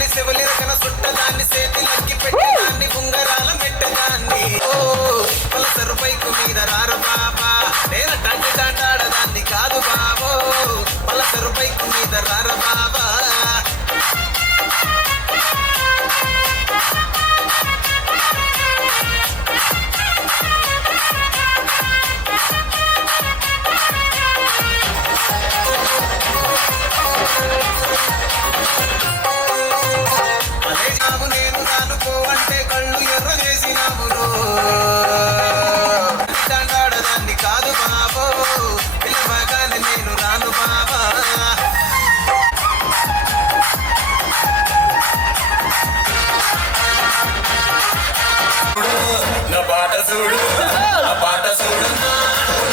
దాన్ని శివలిరకన సుట్టదాన్ని చేతిలక్కి పెట్టేదాన్ని ఉంగరాల మెట్టదాన్ని ఓ Pulsar bike మీద రార బాబా నేను తండ్రి తంటాడదాన్ని కాదు బాబో పలసరు బైకు మీద రార బాబా నేను రాను పోవంటే కళ్ళు ఎర్ర చేసినామును తంటాడదాన్ని కాదు బాబో పిలవగానే నేను రాను బాబా నా పాట చూడు నా పాట చూడు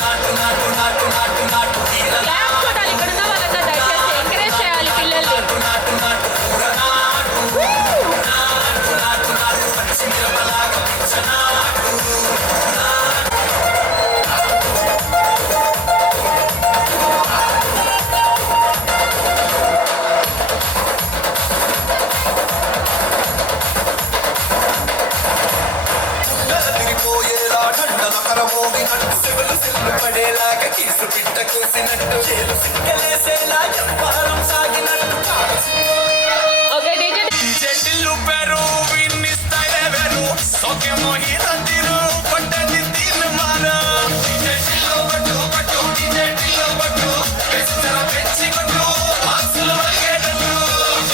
నాటు నాటు నాటు నాటు నాటు పడేలాగా కీసు పిట్ట కూసినట్టు చేలు సిక్కలేసేలా చెప్పాలం సాగినట్టు చెట్టిల్లు పెరు విన్నిస్తాయే వెరు సోకే మోహి తందిరు పట్టది దీని మాన చెట్టిల్లో పట్టు పట్టు చెట్టిల్లో పట్టు పెంచర పెంచి కొట్టు ఆసులు వరిగేటట్టు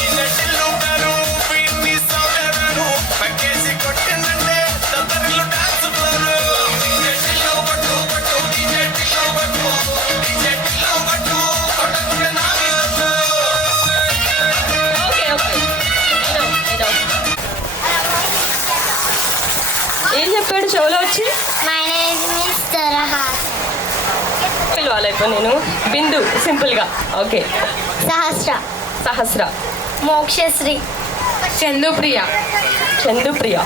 చెట్టిల్లు పెరు విన్నిస్తాయే వెరు పక్కేసి కొట్టిందంటే తత్తరిల్లు డాన్స్ ఫ్లోరు చెట్టిల్లో పట్టు పట్టు చెట్టిల్లో పట్టు చెట్టిల్లో పట్టు కొట్టకుండా నాగిలట్టు ఏం చెప్పాడు చెవులో వచ్చి పిలవాలి ఇప్పుడు నేను బిందు సింపుల్గా ఓకే సహస్ర సహస్ర మోక్షశ్రీ చందుప్రియ చందుప్రియ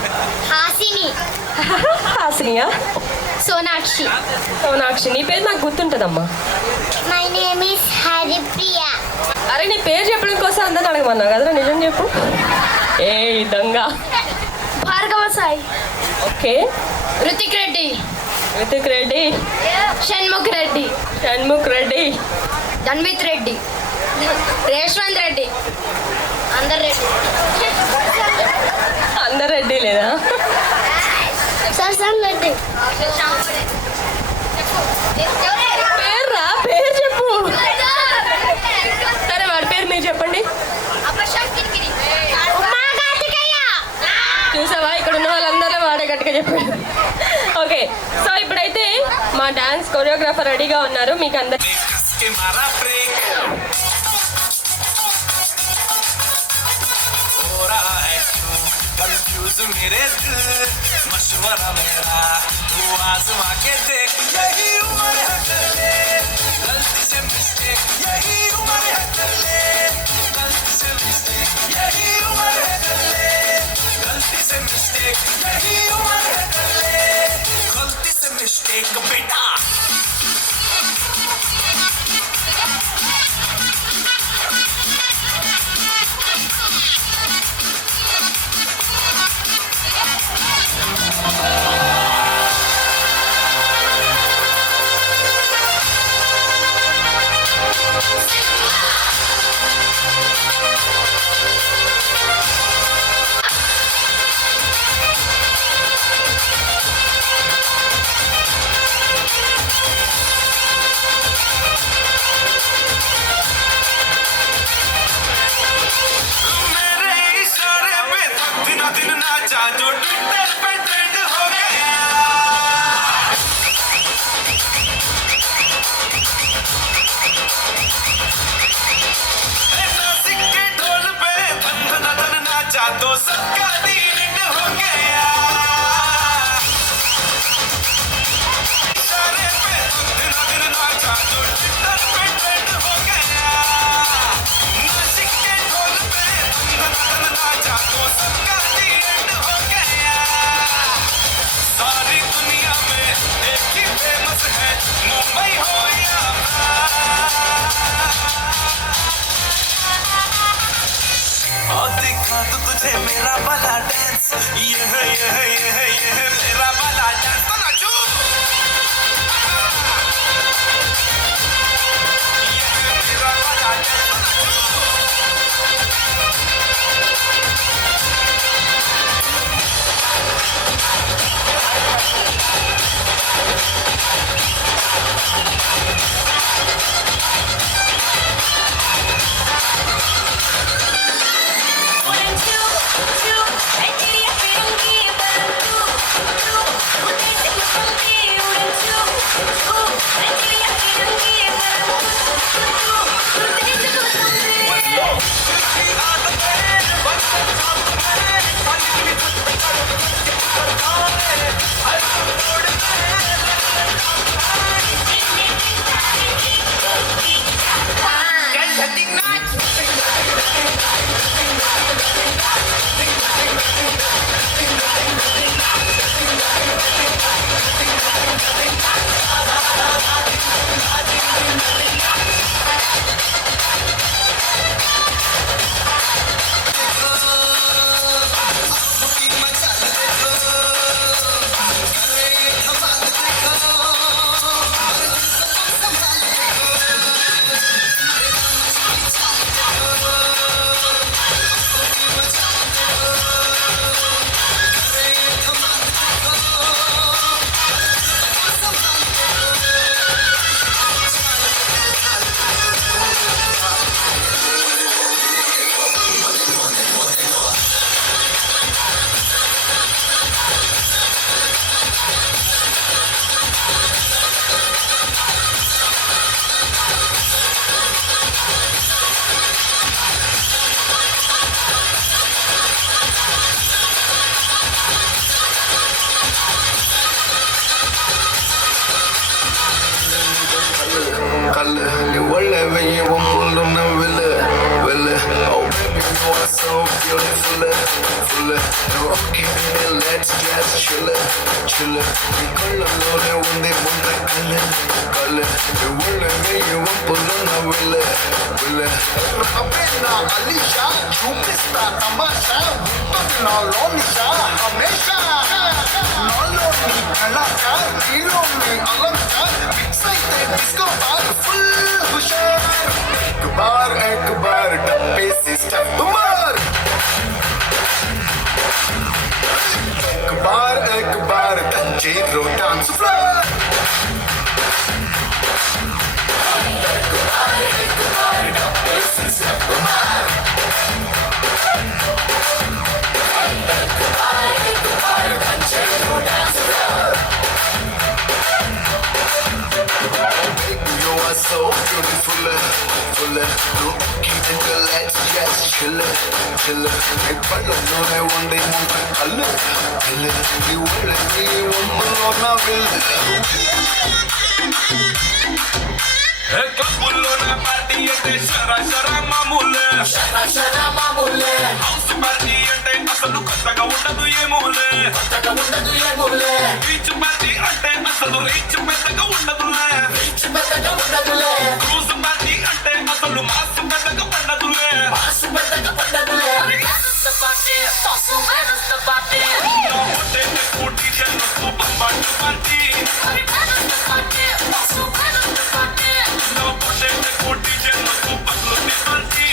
హాసిని హాసినియా సోనాక్షి సోనాక్షి నీ పేరు నాకు గుర్తుంటుందమ్మా మై నేమ్ ఇస్ హరిప్రియ అరే నీ పేరు చెప్పడం కోసం అందరిని అడగమన్నావు కదరా నిజం చెప్పు ఏ దొంగ భార్గవ సాయి ఓకే రుతిక్ రెడ్డి రితిక్ రెడ్డి షణ్ముఖ్ రెడ్డి షణ్ముఖ్ రెడ్డి ధన్విత్ రెడ్డి రేష్వంత్ రెడ్డి అందర్ రెడ్డి అందరు రెడ్డి లేదా సరసం రెడ్డి పేరు రా పేరు చెప్పు సరే వాడి పేరు మీరు చెప్పండి చూసావా ఇక్కడ ఉన్న వాళ్ళందరూ వాడే గట్టిగా చెప్పాడు ఓకే సో ఇప్పుడైతే మా డాన్స్ కొరియోగ్రాఫర్ రెడీగా ఉన్నారు మీకు అందరు कंफ्यूज मेरे दिल मशवरा मेरा तू आजमा के देख यही उम्र है कर ले गलती से मिस्टेक यही उम्र है कर ले गलती से मिस्टेक यही उम्र है कर ले गलती से मिस्टेक यही उम्र है कर ले गलती से मिस्टेक बेटा जो ट्विटर पे ट्रेंड हो गया नासिक के ढोल पे धन धन धन नाचा तो सबका दिल हो गया इशारे पे धन धन नाचा तो ट्विटर पे ट्रेंड हो गया नासिक के ढोल पे धन धन नाचा तो सबका सारी दुनिया में एक ही फेमस है मुंबई हो या दिखा से मेरा वाला डांस ये मेरा वाला डांस तो नाचो ये मेरा वाला डांस तो नाचो Kalle, you will live and you won't pull on the will. Oh baby, you are so beautiful, full. Okay, let's just chill. You call on the one they want to Kalle, you will live and you won't pull on the will. Apena Alisha, Chupista, Tamasha, Totna Lonisha, Hamesha, Noloni, Kalaka, Ilomi, Alanka, Excited, Disco Bar, full Hushar, Ekbar, Tappe Sister, Umar. Ekbar, Tanjiro, Dance Floor. You are so beautiful, looking let's just chill. Ek palo no I one day won't kalle, you will let me one on will. Kapulona party ante shara mamule house party ante asalu kottaga undadu ye mole beach party ante asalu reach pedaga undadu cruise party ante asalu mass pedaga pandadu the party awesome where is the party no hotel scooty jallo super party the party awesome where is the party no hotel scooty jallo super party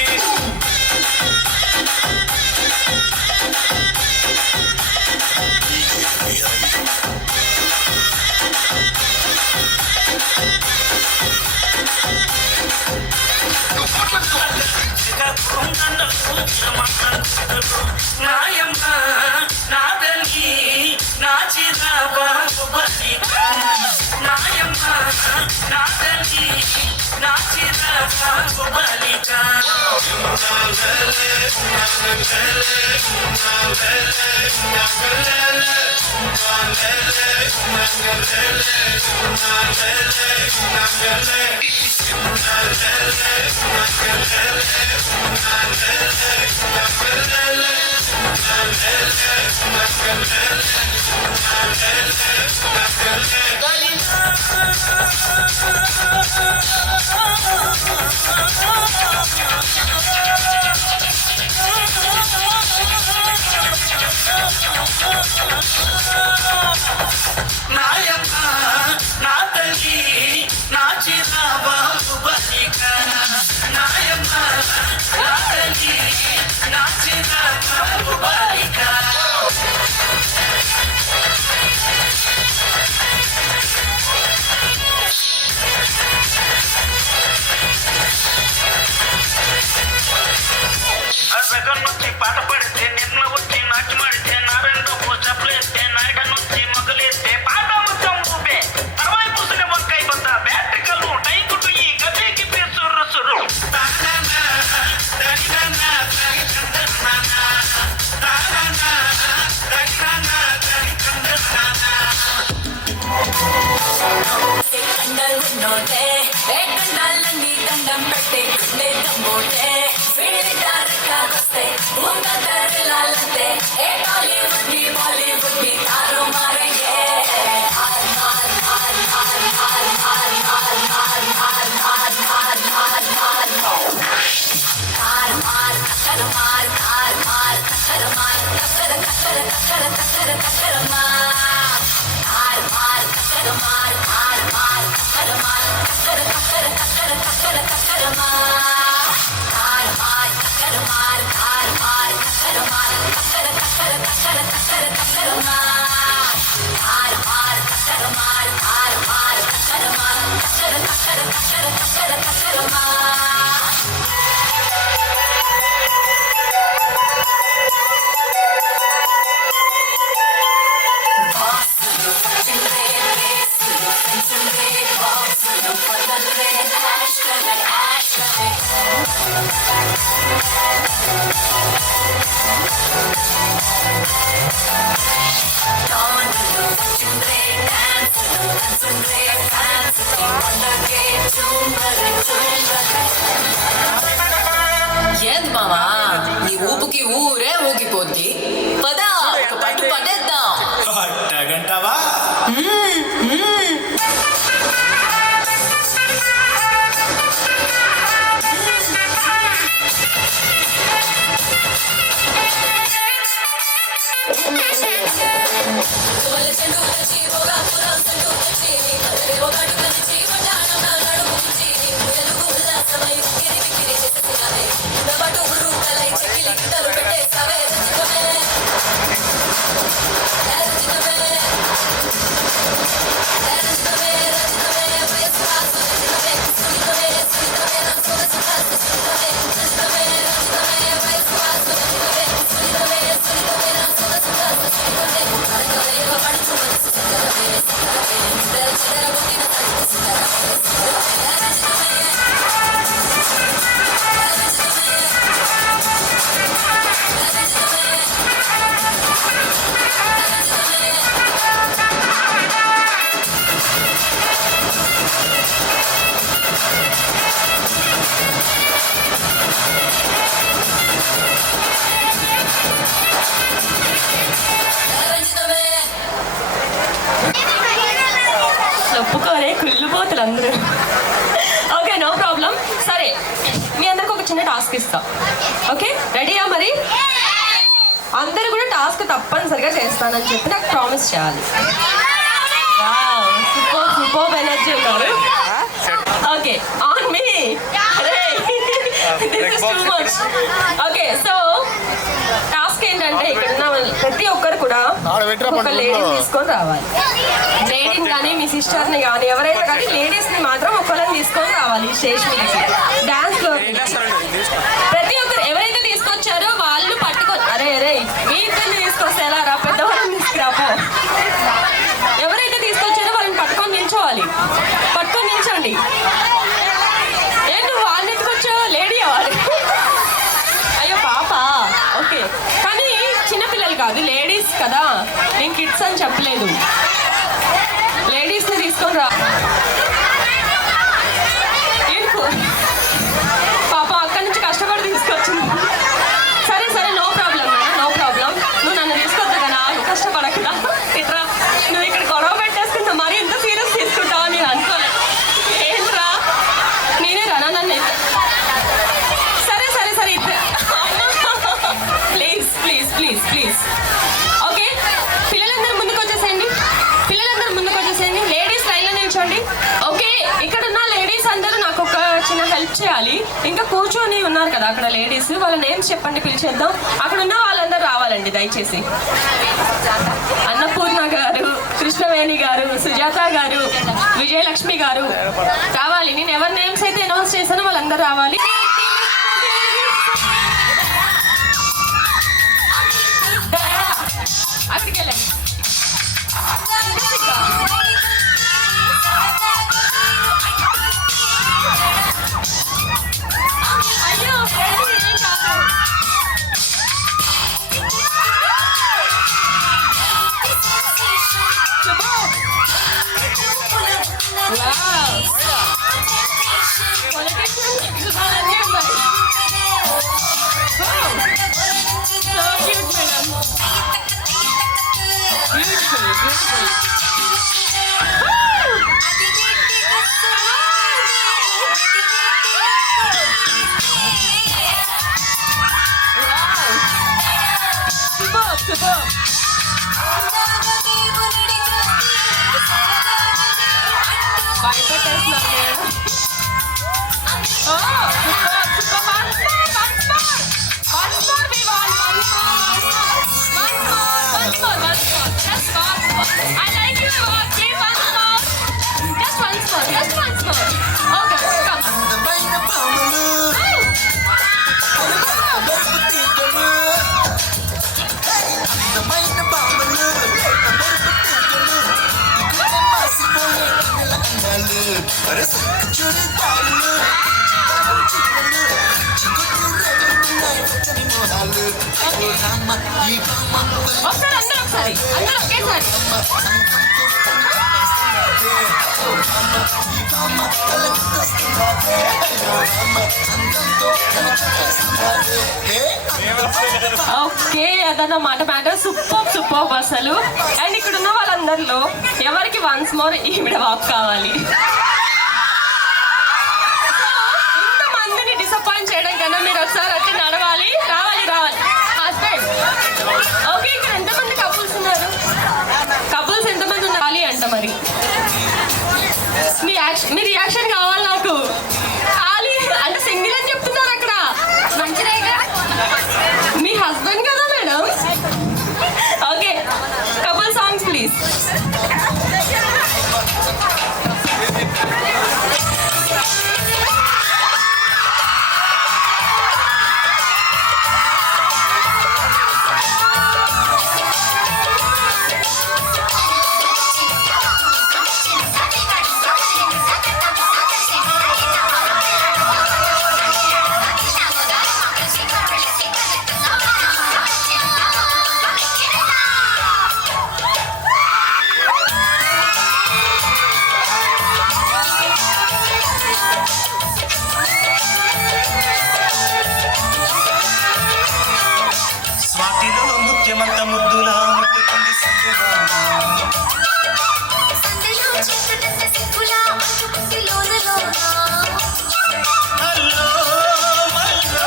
పెగనొచ్చి పాట పడితే నిర్మల వచ్చి నాట్యం ఆడితే నారాయణరావు చెప్పలేస్తే నాయక నుంచి మొగలేస్తే పాట మొత్తం ఊపే అరవై పూసిన వంకాయ బద్ద బ్యాటరీ కళ్ళు టైకుటు ఈ గదికి సుర్రు సుర్రు కండలున్నోటే ఏ కండాలన్నీ దండం పెట్టే గుండె దమ్మోటే వస్తే ఉందంటే ఏ టాలీవుడ్ ని బాలీవుడ్ ని తారు మారేంగే హార్ హార్ హార్ హార్ హార్ హార్ హార్ హార్ హార్ హార్ హార్ హార్ హార్ హార్ మార్ కక్కర మార్ హార్ మార్ కక్కర మార్ కక్కర కక్కర కక్కర కక్కర కక్కర మార్ హార్ మార్ కక్కర మార్ హార్ మార్ కక్కర మార్ కక్కర కక్కర కక్కర కక్కర కక్కర మార్ హార్ మార్ కక్కర మార్ హార్ మార్ కక్కర మార్ కక్కర కక్కర కక్కర కక్కర కక్కర మార్ హార్ మార్ కక్కర మార్ హార్ మార్ కక్కర మార్ కక్కర కక్కర కక్కర కక్కర కక్కర మార్ ఏంది మామా నీ ఊపుకి ఊరే ఊగిపోద్ది పదా ఒక పట్టు పట్టేద్దాం అట్టగంటావా ఒప్పుకోరే కుళ్ళిపోతులు అందరూ. Okay no problem. సరే మీ అందరికి ఒక చిన్న టాస్క్ ఇస్తా. ఓకే రెడీయా? మరి అందరూ కూడా టాస్క్ తప్పనిసరిగా చేస్తానని చెప్పి నాకు ప్రామిస్ చేయాలి. సూపర్ సూపర్ ఎనర్జీ ఉన్నారు. Okay on me. This is too much. Okay so task ఏంటంటే ఇక్కడ ఉన్న ప్రతి ఒక్కరు కూడా ఒక లేడీని తీసుకొని రావాలి. లేడీని కానీ మీ సిస్టర్ని కానీ ఎవరైనా కానీ లేడీస్ని మాత్రం ఒకళ్ళని తీసుకొని రావాలి స్టేజ్ మీదకి డాన్స్ లో. ప్రతి ఒక్కరు ఎవరైతే తీసుకొచ్చారో వాళ్ళు పట్టుకొని అరే అరే మీ ఇద్దరిని తీసుకొస్తే ఎలా రా, పెద్దవాళ్ళని తీసుకురాపో. ఎవరైతే తీసుకొచ్చారో వాళ్ళని పట్టుకొని నిల్చోవాలి. పట్టుకొని నిల్చోండి. ఏంటి వాళ్ళని ఎత్తుకొచ్చావు? లేడీ వాళ్ళు. అయ్యో పాప. ఓకే కానీ చిన్నపిల్లలు కాదు, లేడీస్ కదా, నేను కిడ్స్ అని చెప్పలేదు. లేడీస్ని తీసుకొని రా. పాప అక్కడి నుంచి కష్టపడి తీసుకొచ్చింది. సరే సరే నో ప్రాబ్లం నో ప్రాబ్లం. నువ్వు నన్ను తీసుకొద్దా కదా, కష్టపడకదా. ఇట్రా నువ్వు ఇక్కడ గొడవ పెట్టేసుకుంటా. మరి ఎంత సీరియస్ తీసుకుంటావు నేను అనుకోలేదు. ఏంట్రా నేనే రానా నన్ను. సరే సరే సరే please please please please. Okay పిల్లలందరూ ముందుకు వచ్చేసేయండి. పిల్లలందరూ ముందుకు వచ్చేసేయండి. లేడీస్ లైన్లో నిల్చోండి. ఓకే ఇక్కడ ఉన్న లేడీస్ అందరూ నాకు ఒక చిన్న హెల్ప్ చేయాలి. ఇంకా కూర్చొని ఉన్నారు కదా అక్కడ లేడీస్, వాళ్ళ నేమ్స్ చెప్పండి పిలిచేద్దాం. అక్కడ ఉన్న వాళ్ళందరూ రావాలండి దయచేసి. అన్నపూర్ణ గారు, కృష్ణవేణి గారు, సుజాత గారు, విజయలక్ష్మి గారు రావాలి. నేను ఎవరి నేమ్స్ అయితే అనౌన్స్ చేశానో వాళ్ళందరూ రావాలి. అక్కడికి వెళ్ళండి. అయ్యో ఏం కాదు. భయపెట్టేస్తున్నారు మేడం. అందమైన భామలు మెరుపు తీగలు అందమైన భామలు మెరుపు తీగలు ఇకుడే మాసిపోయే కన్నుల అందాలు చూడి తాళ్ళు చీరలు చిగుళ్ళు రేగుతున్నాయి పచ్చని మోహాలు ఓ రామ ఈ భామ ఒకసారి అందరూ ఒకేసారి ఓకే అదన్నమాట మ్యాటర్. సూపర్ అసలు. అండ్ ఇక్కడ ఉన్న వాళ్ళందరిలో ఎవరికి వన్స్ మోర్ ఈవిడ వాక్ కావాలి? ఇంతమందిని డిసప్పాయింట్ చేయడం కన్నా మీరు ఒకసారి వచ్చి నడవాలి. రావాలి హస్బెండ్. ఓకే ఇక్కడ ఎంతమంది కపుల్స్ ఉన్నారు? కపుల్స్ ఎంతమంది ఉండాలి అంట మరి? మీ రియాక్షన్ కావాలి నాకు. ఖాళీ అంటే సింగిల్ అని చెప్తున్నారు అక్కడ. మంచిదేగా మీ హస్బెండ్ కదా madam? Okay couple songs please. స్వాతిలో ముత్యమంత ముద్దులా ముట్టుకుంది సంధ్యవాన హలో మల్లో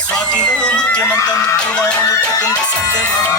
స్వాతిలో ముత్యమంత ముద్దులా ముట్టుకుంది సంధ్యవాన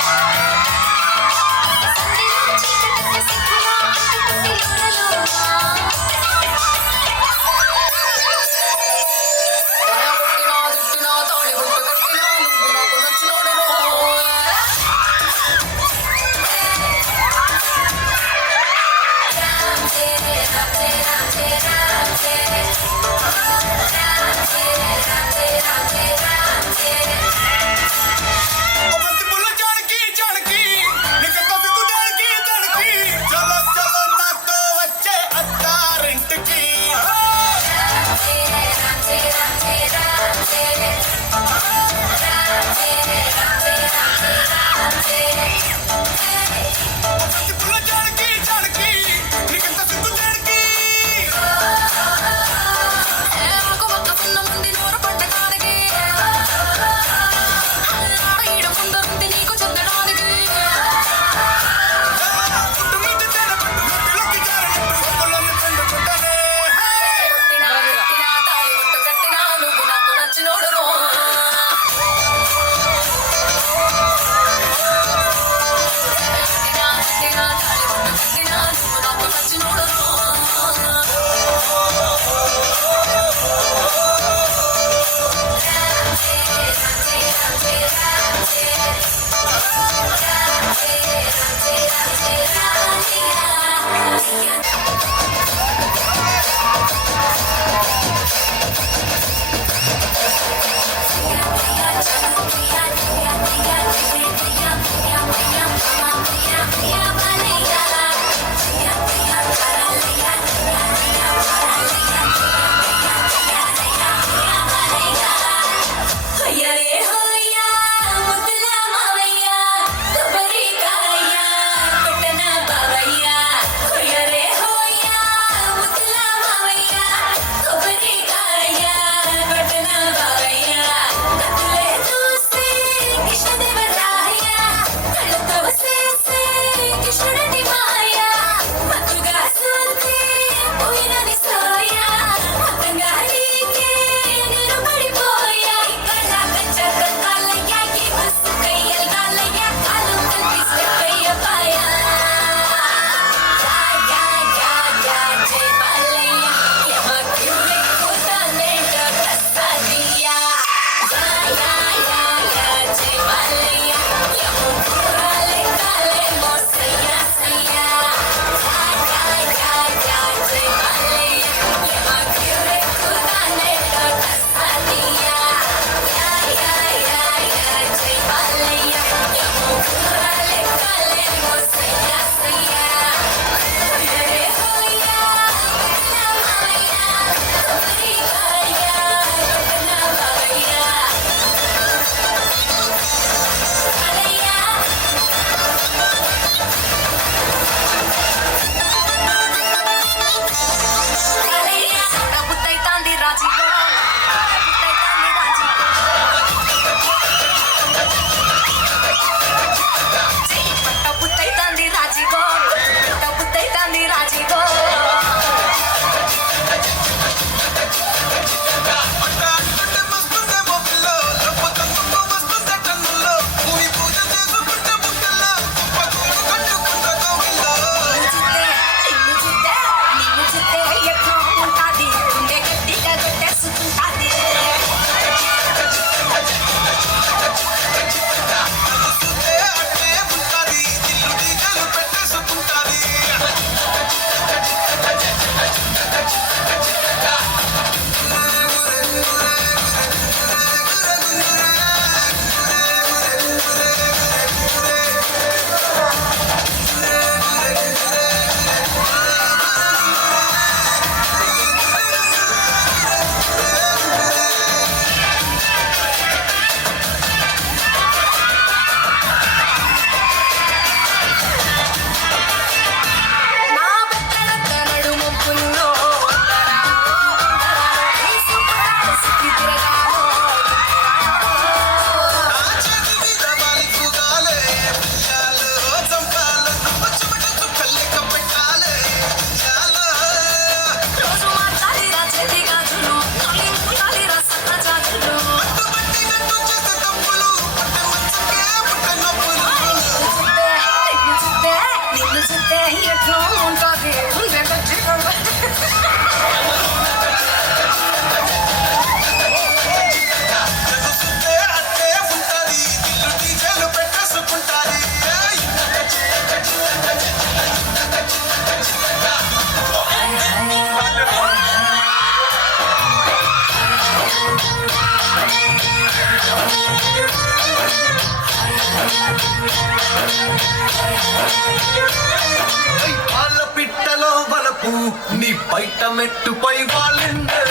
నీ బయట మెట్టుపై వాళ్ళిందే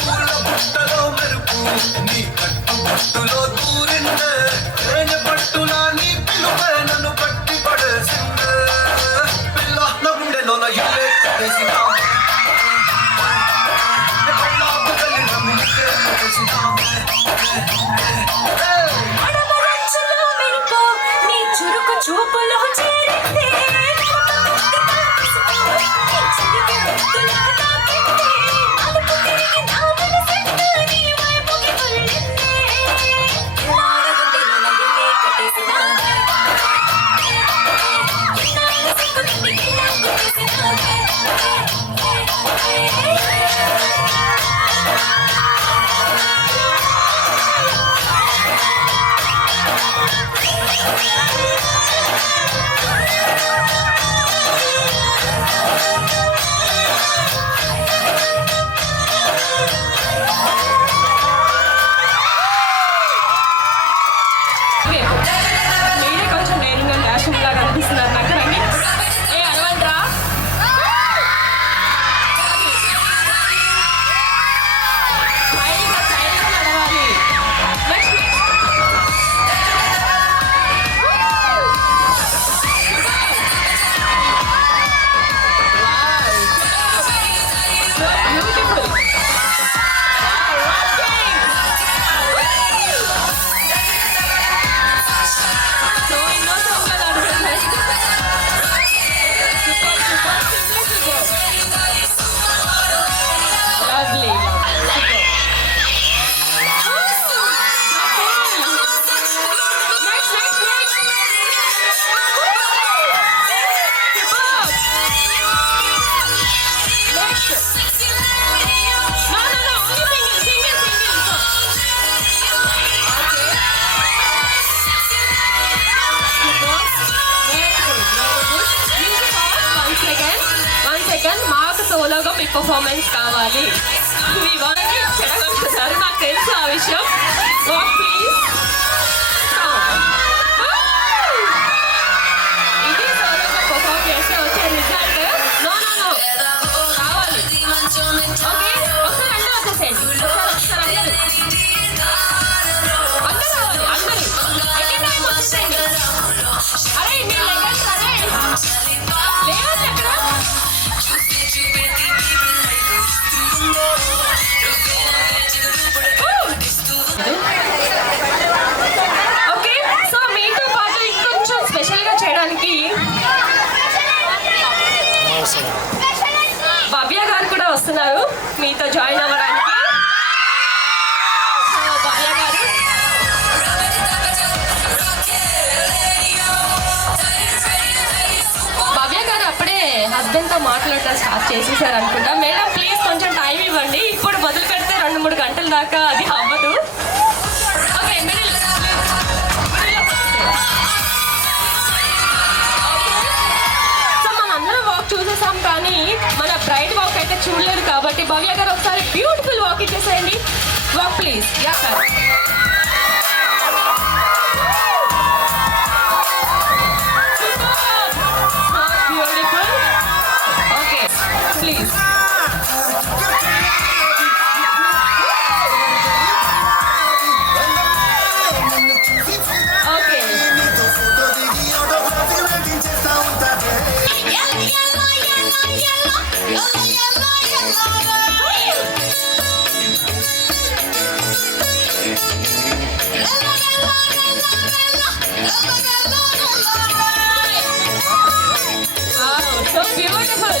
పూల బుట్టలో మెరుపు నీ కట్టు బట్టులో దూరిందే తేనె పట్టులా నీ పిలుపే నన్ను పట్టి పడేసిందే పిల్ల నా గుండెలో నా ఇల్లే కట్టేసినావే పిల్లకు వెళ్ళిన ముందే కట్టేసినావే అడమరచులో మెరుపు నీ చురుకు చూపులో చేరిందే చిలిపి ముద్దులా తాకిందే అలుపు తిరిగి నా మనసంతా నీ వైపుకి కొల్లిందే నారగుండెలో నగిలే కట్టేసినావే నాల సిక్కు నుండి గిల్లా కొట్టేసినావే మీరే కొంచెం నేరుగా డాషింగ్ లాగా అనిపిస్తున్నారు నాకు రండి ఏ అరవంట్రా నడవాలి బ్యూటిఫుల్ సో ఇన్నోసెంట్గా నడుస్తుంది లవ్లీ మాకు సోలోగా మీ పర్ఫార్మెన్స్ కావాలి ఇవన్నీ చెడగొట్టుతారు నాకు తెలుసు ఆ విషయం ప్లీజ్ ఇది సోలోగా పర్ఫార్మ్ చేస్తే వచ్చే రిజల్ట్ నో నో నో కావాలి ఓకే ఒకసారి అందరూ వచ్చేసేయండి ఒకసారి అందరూ రావాలి అందరూ ఎక్కడ టైం వచ్చేసేయండి అరే మీరు లెక్కలు అరే లేవండి ఎక్కడ ఓకే సో మీతో పాటు ఇంకొంచెం స్పెషల్గా చేయడానికి భవ్య గారు కూడా వస్తున్నారు మీతో జాయిన్ అవ్వడానికి సో భవ్య గారు భవ్య గారు అప్పుడే హస్బెండ్తో మాట్లాడటం స్టార్ట్ చేసేసారు అనుకుంటా మేడం ప్లీజ్ కొంచెం టైం ఇవ్వండి ఇప్పుడు మొదలు పెడితే 2-3 గంటల దాకా అది అవ్వదు ఓకే మిడిల్ సో మనందరం వాక్ చూసేసాం కానీ మన బ్రైట్ వాక్ అయితే చూడలేదు కాబట్టి భవ్య గారు ఒకసారి బ్యూటిఫుల్ వాక్ ఇచ్చేసేయండి walk please yeah sir beautiful okay please okay Wow, so beautiful.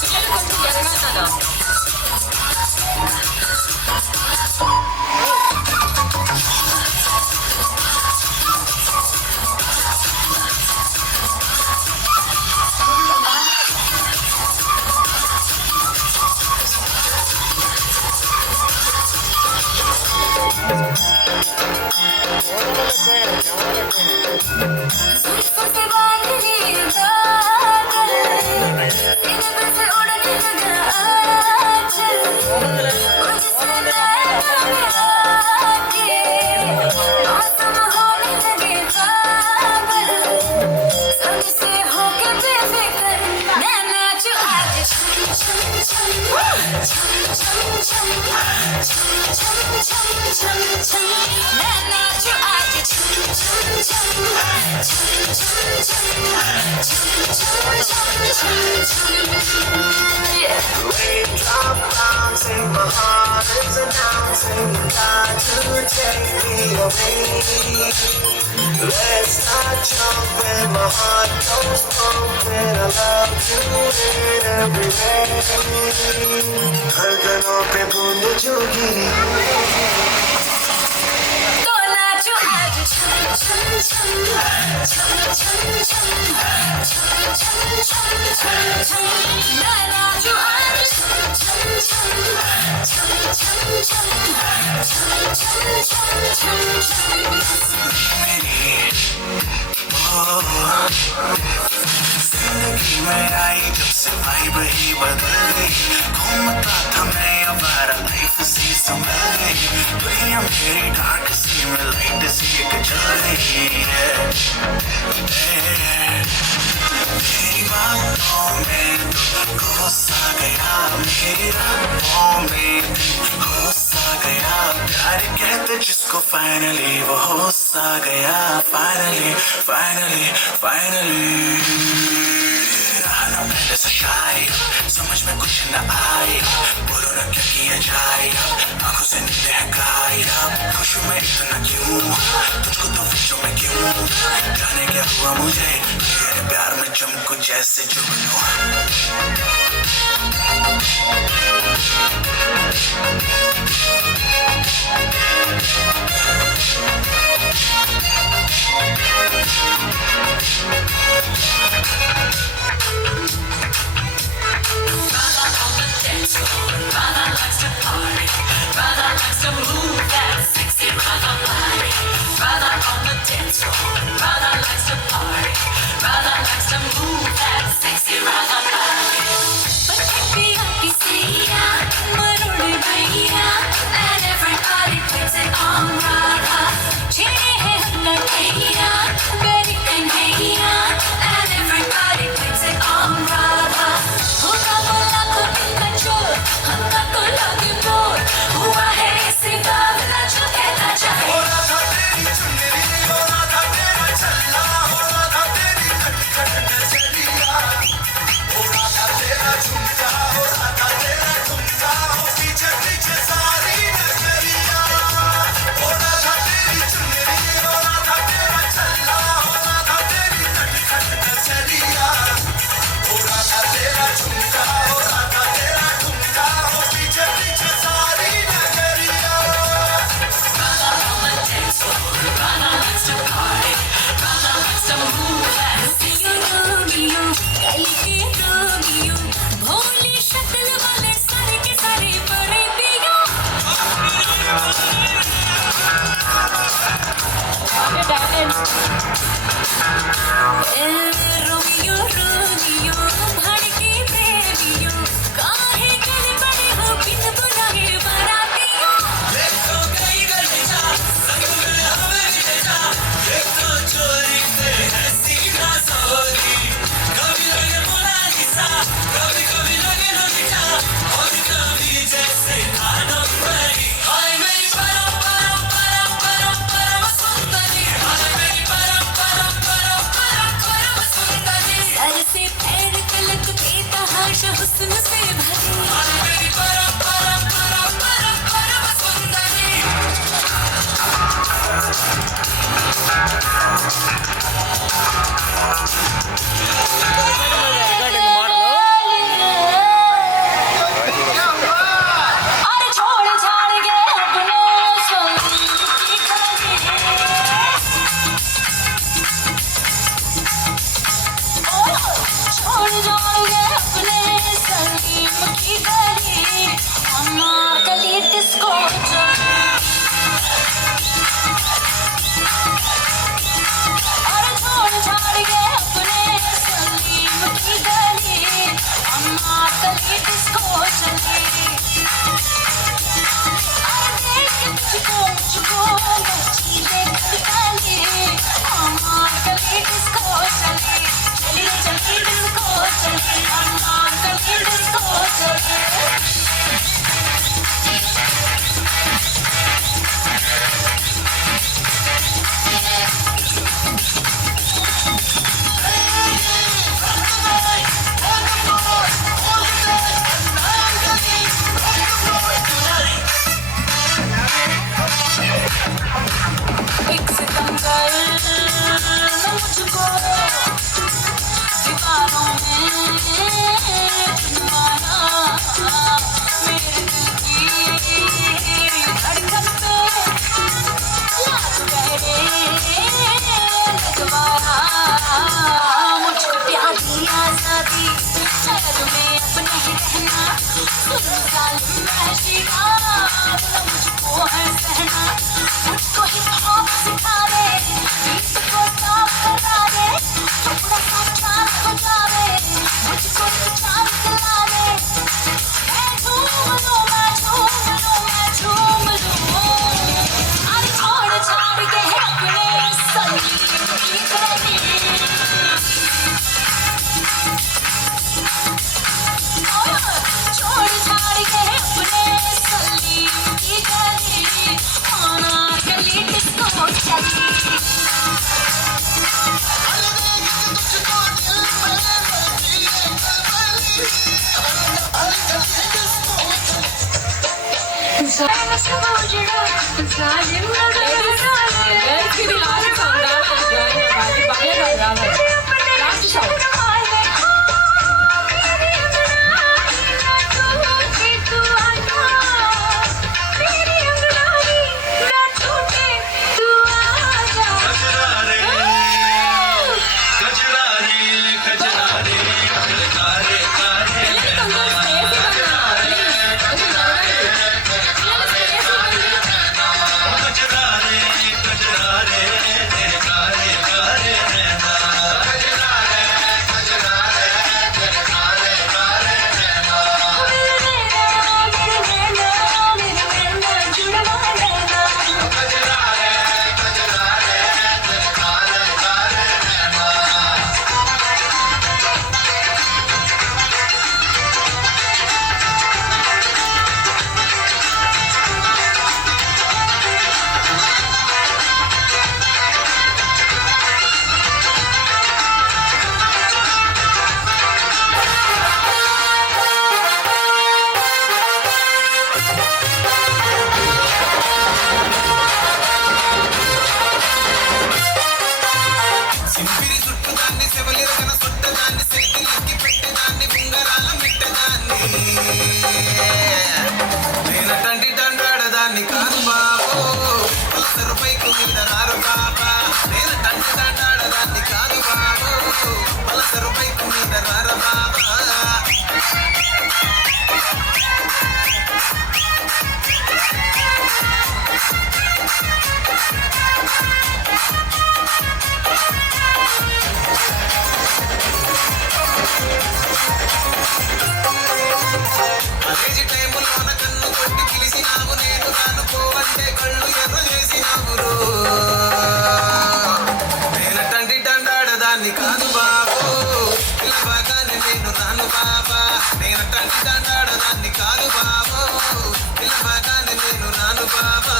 పిల్లలు కొంచెం జరగాలన్నా. Raindrops in my heart is announcing you got to take me away. Let's not jump when my heart goes broken. I love you in every way. धड़कनों पे बूंद जो गिरी तो नाचो आज छम छम छम छम छम छम छम छम छम छम नाचो आज छम छम छम छम छम छम छम जिंदगी में आई जब से वाइब ही बदल गई घूमता था मैं अब लाइफ सी संभल गई दुनिया मेरी डार्क सी में लाइट सी एक जल रही है मेरी बातों में गुस्सा गया मेरी रातों में गुस्सा गया प्यार कहते जिसको फाइनली वो होसा गया फाइनली फाइनली फाइनली पहले से शायद समझ में कुछ न आया बोलो ना क्या किया जाए आंखों से नींद है गायब खुशी में इतना क्यों तुझको तो फिक्रों में क्यों जाने क्या हुआ मुझे तेरे प्यार में जम कुछ जैसे जुगनू सुन जालिम महशिया मुझको है सहना मुझको हिप हॉप सिखा दे बीट को साफ करा दे थोड़ा सा चांद बजा दे मुझको तो चांद दिला दे मैं झूम लूं मैं झूम लूं मैं झूम लूं अरे छोड़ छाड़ के है अपने संगीत की गली छोड़ छाड़ के अपने सलीम की गली आना गली डिस्को चली गर्ल्स की भी लास्ट सॉन्ग रावल लास्ट सॉन्ग సింపిరి చుట్టుదాన్ని శివలిరగన సుట్టదాన్ని శక్తి లెక్కి పెట్టేదాన్ని బుంగరాల మిట్టదాన్ని నేనటంటి దండాడదాన్ని కాదు బాబు పలసరు పైకు మీద రారు బాబా నేనటంటి దండాడదాన్ని కాదు బాబు పలసరు పైకు మీద రారు బాబా కాలేజీ టైములోన కన్ను కొట్టి పిలిచినావు నేను రాను పోవంటే కళ్ళు ఎర్ర చేసినావు నేనటంటి దండాడదాన్ని కాదు బాబు పిలవగానే నేను రాను బాబా నేనటంటి దండాడదాన్ని కాదు బాబు పిలవగానే నేను రాను బాబా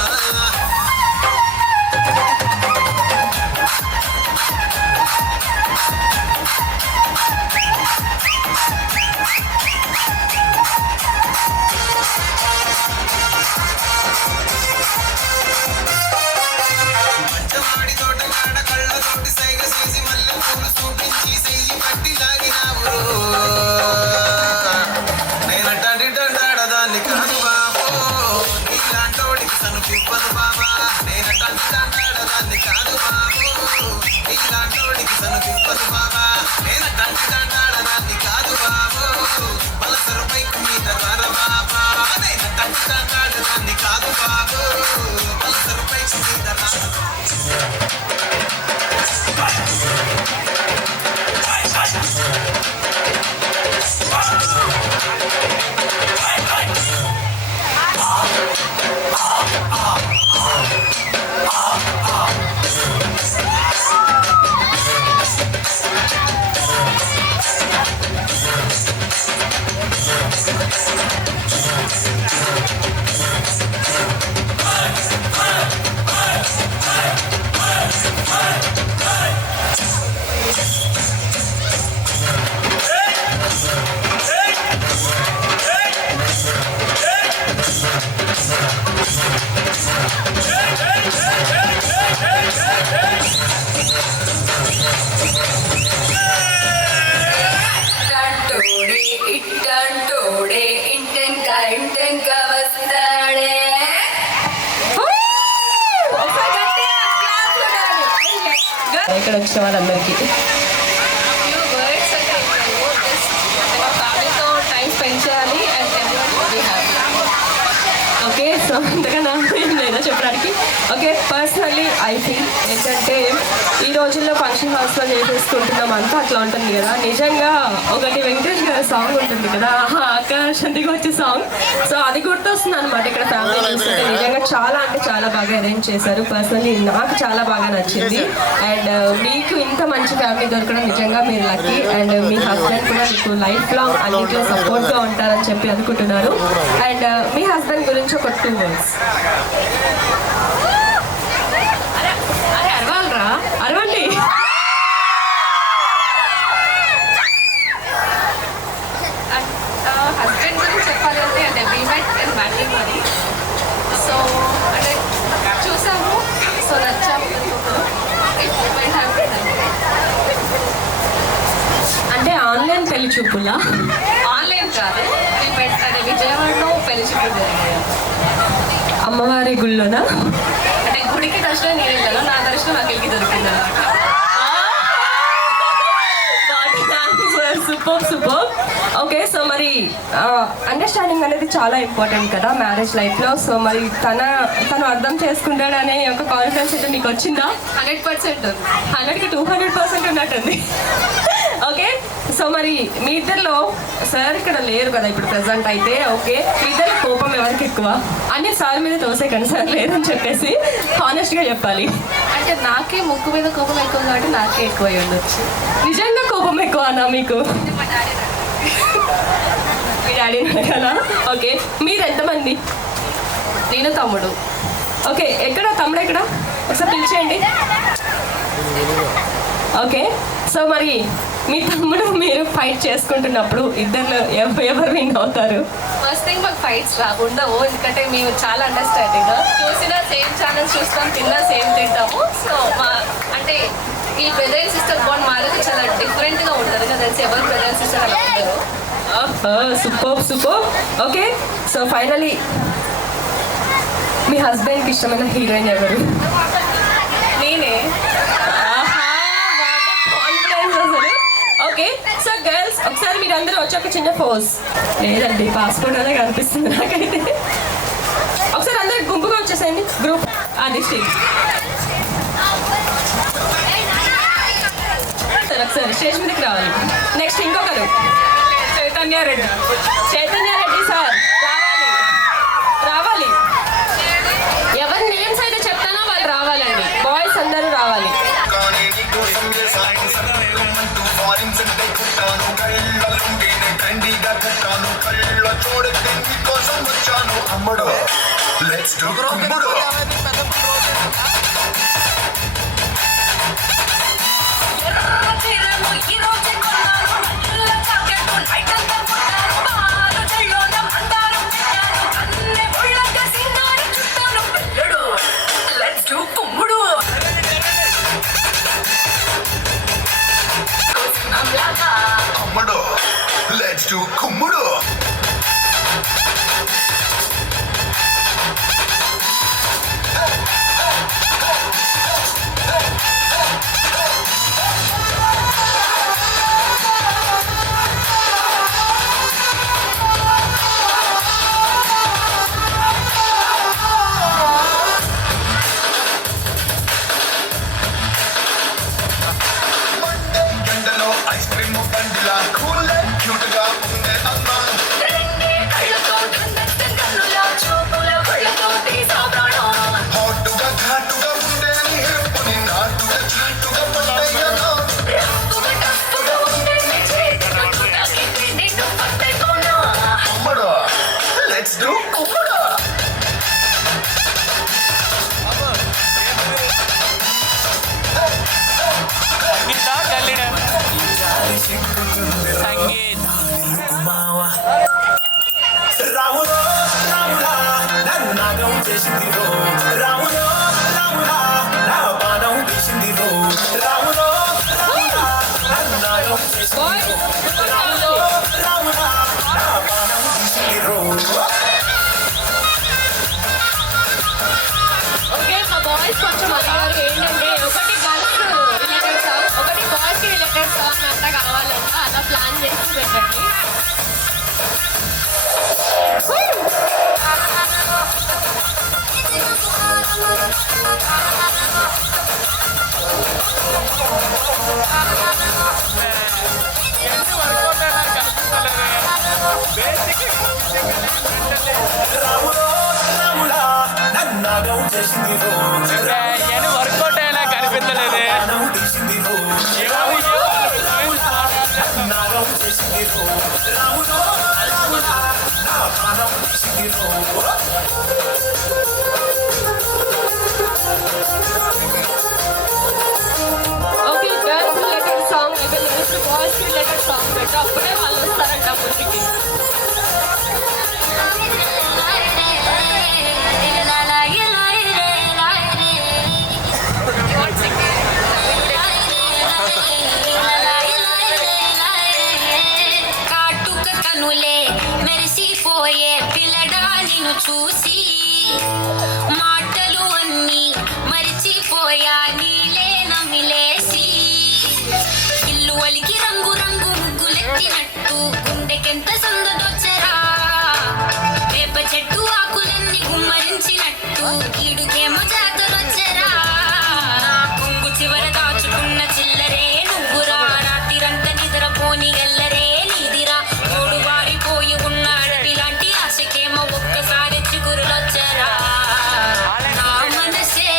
పంచవాడి తోటగాడ కళ్ళతోటి సైగ చేసి మల్లె పూలు చూపించి చెయ్యి పట్టి లాగినావు నేనటంటి దండాడదాన్ని కాదు బాబు నీలాంటోడికి తను పిప్పదు బాబా నేనటంటి దండాడదాన్ని కాదు బాబు నీలాంటోడికి తను పిప్పదు బాబా నేనటంటి దండాడదాన్ని కాదు బాబు పలసరు పైకు మీద రార బాబా నేనటంటి దండాడదాన్ని కాదు బాబు పలసరు పైకు మీద రార ఇక్కడ వచ్చిన వాళ్ళందరికీ ఫ్యామిలీతో టైం స్పెండ్ చేయాలి అండ్ ఇంతకన్నా ఏం లేదా చెప్పడానికి. ఓకే, పర్సనల్లీ ఐ ఫీల్ ఏంటంటే ఈ రోజుల్లో ఫంక్షన్ హాల్స్లో చేసేసుకుంటున్నాం అంతా అట్లా ఉంటుంది కదా. నిజంగా ఒకటి వెంకటేష్ గారి సాంగ్ ఉంటుంది కదా, ఆకాశంతికి వచ్చే సాంగ్. సో అది గుర్తొస్తుంది అనమాట ఇక్కడ ఫ్యామిలీ చూస్తుంటే. నిజంగా చాలా అంటే చాలా బాగా అరేంజ్ చేశారు. పర్సనల్లీ నాకు చాలా బాగా నచ్చింది. అండ్ మీకు ఇంత మంచి ఫ్యామిలీ దొరకడం నిజంగా మీరు లక్కీ. అండ్ మీ హస్బెండ్ కూడా మీకు లైఫ్ లాంగ్ అన్నింటిలో సపోర్ట్గా ఉంటారని చెప్పి అనుకుంటున్నారు. అండ్ మీ హస్బెండ్ గురించి ఒక 2 words. అరే అరవాలరా, అరవండి. హస్బెండ్ గురించి చెప్పాలి అంటే we met in matrimony. So అంటే చూసాము, సో నచ్చాము. అంటే ఆన్లైన్ పెళ్లి చూపులా? ఆన్లైన్ కాదు, వీ మెట్ అంటే విజయవాడలో పెళ్లి చూపులు జరిగాయి. అమ్మవారి గుళ్ళోనా? అంటే గుడికి దర్శనం నేను వెళ్ళాను, నా దర్శనం అక్కడికి దొరికింది అనమాట. Super super. ఓకే, సో మరి అండర్స్టాండింగ్ అనేది చాలా ఇంపార్టెంట్ కదా మ్యారేజ్ లైఫ్లో. సో మరి తను అర్థం చేసుకుంటాడనే ఒక కాన్ఫిడెన్స్ అయితే మీకు వచ్చిందా? 100% 100కి 200% ఉన్నట్టుంది. ఓకే, సో మరి మీ ఇద్దరిలో సార్ ఇక్కడ లేరు కదా ఇప్పుడు ప్రెసెంట్ అయితే. ఓకే, మీ ఇద్దరి కోపం ఎవరికి ఎక్కువ? అన్ని సార్ మీద తోసేకండి, సార్ లేదని చెప్పేసి హానెస్ట్గా చెప్పాలి. అంటే నాకే ముక్కు మీద కోపం ఎక్కువ కాబట్టి నాకే ఎక్కువ అయి ఉండొచ్చు. నిజంగా కోపం ఎక్కువ అన్నా మీకు? మీ డాడీ కదా. ఓకే, మీరు ఎంతమంది? నేను తమ్ముడు. ఓకే, ఎక్కడ తమ్ముడు ఎక్కడ? ఒకసారి పిలిచేయండి. ఓకే, సో మరి మీ తమ్ముడు మీరు ఫైట్ చేసుకుంటున్నప్పుడు ఇద్దరు ఎవరు విన్ అవుతారు? ఫస్ట్ థింగ్ మాకు ఫైట్స్ ఉండవు, ఎందుకంటే మేము చాలా అండర్స్టాండింగ్. చూసిన సేమ్ ఛానల్స్ చూస్తాం, తిన్నా సేమ్ తింటాము. సో మా అంటే ఈ బ్రదర్ అండ్ సిస్టర్ బాండ్ మాది చాలా డిఫరెంట్గా ఉంటుంది. నాకు తెలిసి ఎవరు బ్రదర్ అండ్ సిస్టర్ అలా ఉంటారు. Super super. Okay, so finally మీ హస్బెండ్కి ఇష్టమైన హీరోయిన్ ఎవరు? నేనే. ఓకే, సో గర్ల్స్ ఒకసారి మీరు అందరూ వచ్చి ఒక చిన్న పోజ్. లేదండి, పాస్పోర్ట్ అనే కనిపిస్తుంది నాకైతే. ఒకసారి అందరు గుంపుగా వచ్చేసేయండి, గ్రూప్ అది స్టేజ్. ఒకసారి స్టేజ్ మీదకి రావాలి. నెక్స్ట్ ఇంకొకరు చైతన్య రెడ్డి. చైతన్య రెడ్డి సార్ రావాలి, రావాలి. ఎవరి నేమ్స్ అయితే చెప్తానో వాళ్ళు రావాలండి. బాయ్స్ అందరూ రావాలి. అమ్మడు లెట్స్ డు కుమ్ముడు. అమ్మడు లెట్స్ డు కుమ్ముడు. ఐస్ క్రీమ్ బండిలా కూల్ క్యూట్ గా ఉండే అమ్మా. హాటుగా ఘాటుగా ఉండే నీ హెప్పుని నాటుగా చాటుగా పట్టయ్యను. అమ్మడు లెట్స్ డు కుమ్ముడు. రాములో రాములా నన్ను నాగం చేసింది రో. రాములో రాములా నా బాణం వేసింది రో. రాములో రాములా నన్ను నాగం చేసింది రో. రాములో రాములా నా బాణం వేసింది రో. ఓకే, మా బాయ్స్ కొంచెం అడిగారు ఏంటంటే ఒకటి గర్ల్స్ రిలేటెడ్ సాంగ్, ఒకటి బాయ్స్కి రిలేటెడ్ సాంగ్ అంతా కావాలంట. అలా ప్లాన్ చేసి పెట్టండి. రాములో రాముడా నన్నాగం చేసింది వర్కౌట్ అయ్యేలా కనిపించలేదే. తీసింది నాగం చేసింది రాములో రాముడా నా ప్రాణం తీసింది ఓకే గర్ల్స్ రిలేటెడ్ సాంగ్ అయిపోయింది, బాయ్స్ రిలేటెడ్ సాంగ్ పెట్టు, అప్పుడే వాళ్ళు వస్తారంట ముందుకి. కాటుక కనులే మెరిసిపోయే పిల్లడా నిన్ను చూసి మాటలు అన్నీ మరిచిపోయా నీలే నమిలేసి ఇల్లు వలికి రంగు రంగు ముగ్గులెత్తినట్టు గుండెకెంత సందదొచ్చరా వేప చెట్టు ఆకులన్నీ గుమ్మరించినట్టు ఈడుకేమో జాతరొచ్చరా కొంగు చివర దాచుకున్న చిల్లరే నువ్వురా రాత్రిరంతా నిద్రపోని గల్లరే నీదిరా మూడు వారిపోయి ఉన్న అడవిలాంటి ఆశకేమో ఒక్కసారి చిగురులొచ్చరా నా మనసే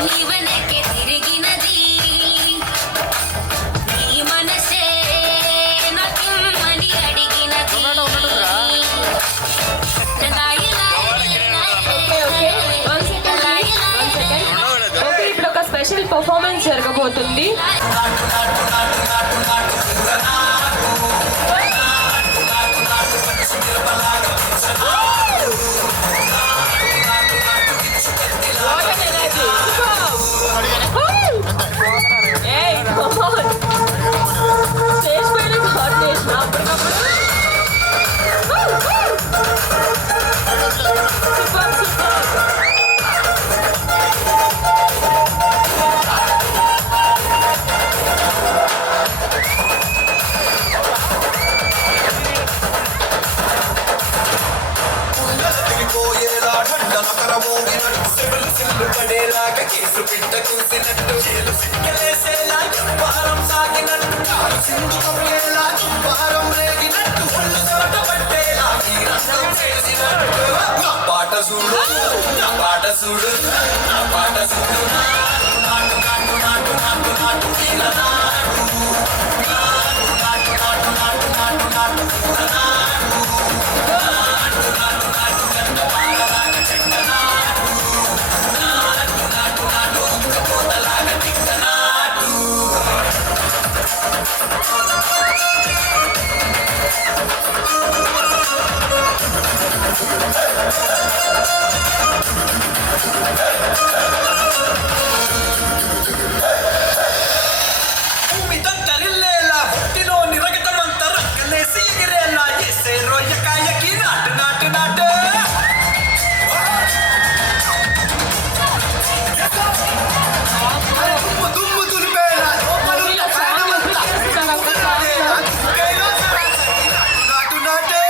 నీ వెనకే తిరిగినది నీ మనసే నాకిమ్మని అడిగినది ఓకే ఇప్పుడు ఒక స్పెషల్ పర్ఫార్మెన్స్ జరగబోతుంది. Hey, come on. Stage పైన coordination అప్పటికప్పుడు. Super, super. తిరిగిపోయేలా ఢండన కరమోగినట్టు సివిల్ సిల్లు పడేలాగా కేసు పిట్ట కూసినట్టు చేలు సిక్కలేసేలా వ్యవహారం సాగినట్టు కాలు సింధుకమేలా దుంపారం రేగినట్టు ఒళ్ళు చోట పట్టేలా ఈ రంగం చేసినట్టు నా పాట చూడు నా పాట చూడు నా పాట చూడు నాటు నాటు నాటు నాటు నాటు వీర నాటు నాటు నాటు నాటు నాటు నాటు నాటు వీర నాటు నాటు నాటు నాటు గంట పాలలాగా చెట్ట నాటు నాటు నాటు నాటు ఉక్కపోతలాగా తిక్క నాటు భూమి దంతరిల్లేలా ఒట్టిలోని రగతమంతా రక్కలేసి ఎగిరేలా ఏసే రొయ్యకాయకి నాటు నాటు నాటు దుమ్ము దుమ్ము దులిపేలా లోపలున్న ప్రాణమంతా ఊపిరాడేలా దుక్కేలో సరాసరి నాటు నాటు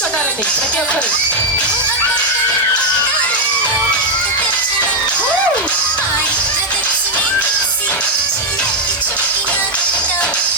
కొట్టాలండి ప్రతి ఒక్కరు. I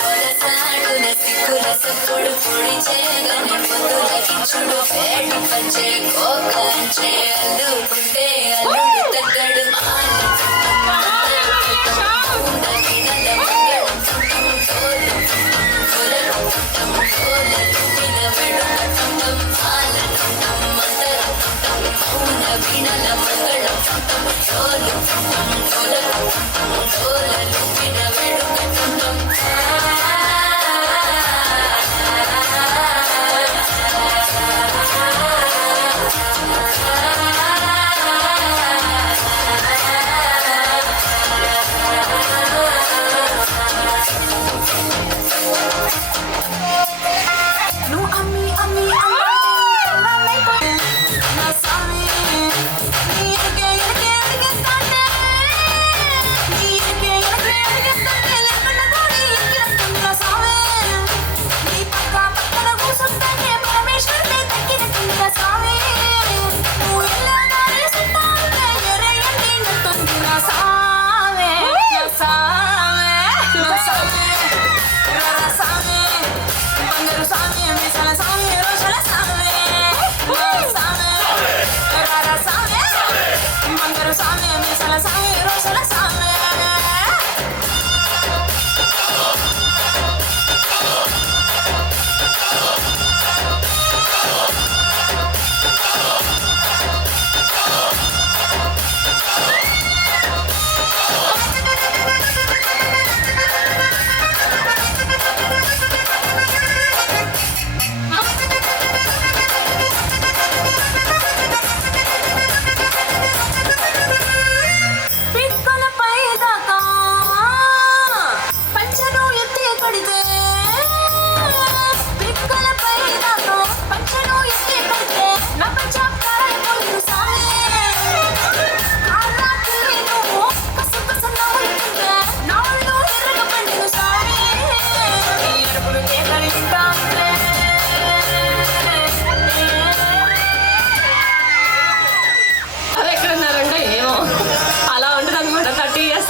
కొలసాడున సిక్కుల సప్పుడు పొడి చేయగానే పొద్దులకించుడు పేడు పంచే కోకంచే అల్లుకుంటే అల్లుడు తగ్గడు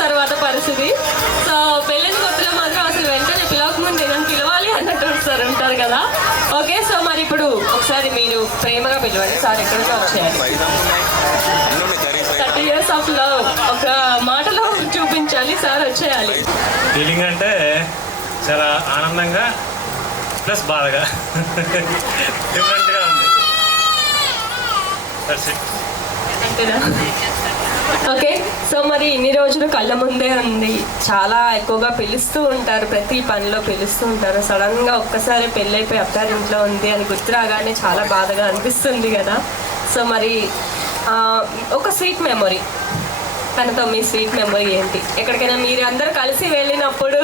తర్వాత పరిస్థితి. సో పెళ్ళిన కొత్తలో మాత్రం అసలు వెంటనే పిలవకముందు ఏదైనా పిలవాలి అన్నట్టు ఉంటారు కదా. ఓకే, సో మరి ఇప్పుడు ఒకసారి మీరు ప్రేమగా పిలవండి. సార్ ఎక్కడికో వచ్చేయాలి. 30 years ఆఫ్ లవ్ ఒక మాటలో చూపించాలి. సార్ వచ్చేయాలి. ఫీలింగ్ అంటే చాలా ఆనందంగా ప్లస్ బాధగా డిఫరెంట్గా ఉంది. అంతేనా? ఓకే, సో మరి ఇన్ని రోజులు కళ్ళ ముందే ఉంది, చాలా ఎక్కువగా పిలుస్తూ ఉంటారు, ప్రతి పనిలో పిలుస్తూ ఉంటారు. సడన్గా ఒక్కసారి పెళ్ళైపోయి అత్తారింట్లో ఉంది అని గుర్తు రాగానే చాలా బాధగా అనిపిస్తుంది కదా. సో మరి ఒక స్వీట్ మెమొరీ, తనతో మీ స్వీట్ మెమొరీ ఏంటి? ఎక్కడికైనా మీరు అందరు కలిసి వెళ్ళినప్పుడు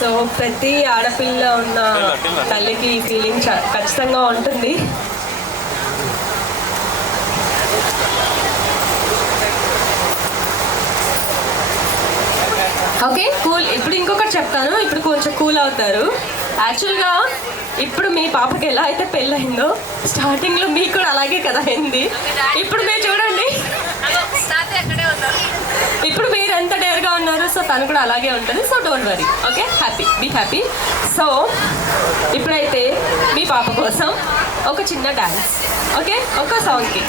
సో ప్రతి ఆడపిల్ల ఉన్న తల్లికి ఈ ఫీలింగ్ ఖచ్చితంగా ఉంటుంది. Okay, cool. ఇప్పుడు ఇంకొకటి చెప్తాను, ఇప్పుడు కొంచెం కూల్ అవుతారు. యాక్చువల్గా ఇప్పుడు మీ పాపకి ఎలా అయితే పెళ్ళయిందో స్టార్టింగ్లో మీకు కూడా అలాగే కదా అయింది. ఇప్పుడు మీరు చూడండి, ఇప్పుడు మీరు ఎంత డేర్గా ఉన్నారు, సో తను కూడా అలాగే ఉంటుంది. So don't worry, okay, happy, be happy. So ఇప్పుడైతే మీ పాప కోసం ఒక చిన్న డాన్స్, ఓకే, ఒక సాంగ్కి.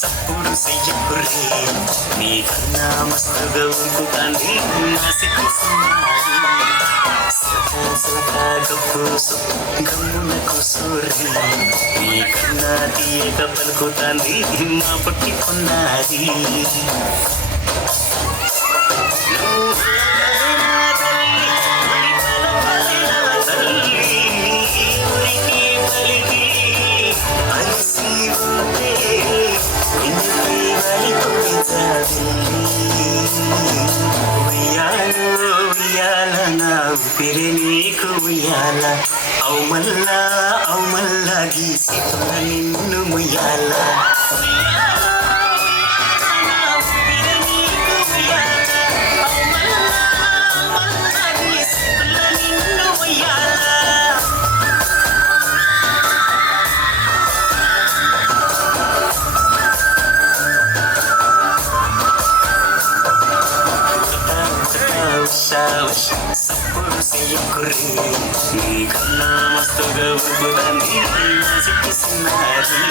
సప్పుడు చెయ్యకుర్రే నీకన్నా మస్తుగా ఉంటుందండి గమ్మున కూసూర్రి నీకన్నా తీయక పలుకుతాంది మా పుట్టి కొన్నది. ఉయ్యాల నా ఊపిరి నీకు ఉయ్యాల అవు మల్లా గీసేతుల నిన్ను ముయ్యాల సప్పుడు చెయ్యకుర్రి నీ కన్నా మస్తుగా ఉంటుందని సిక్కిసినారి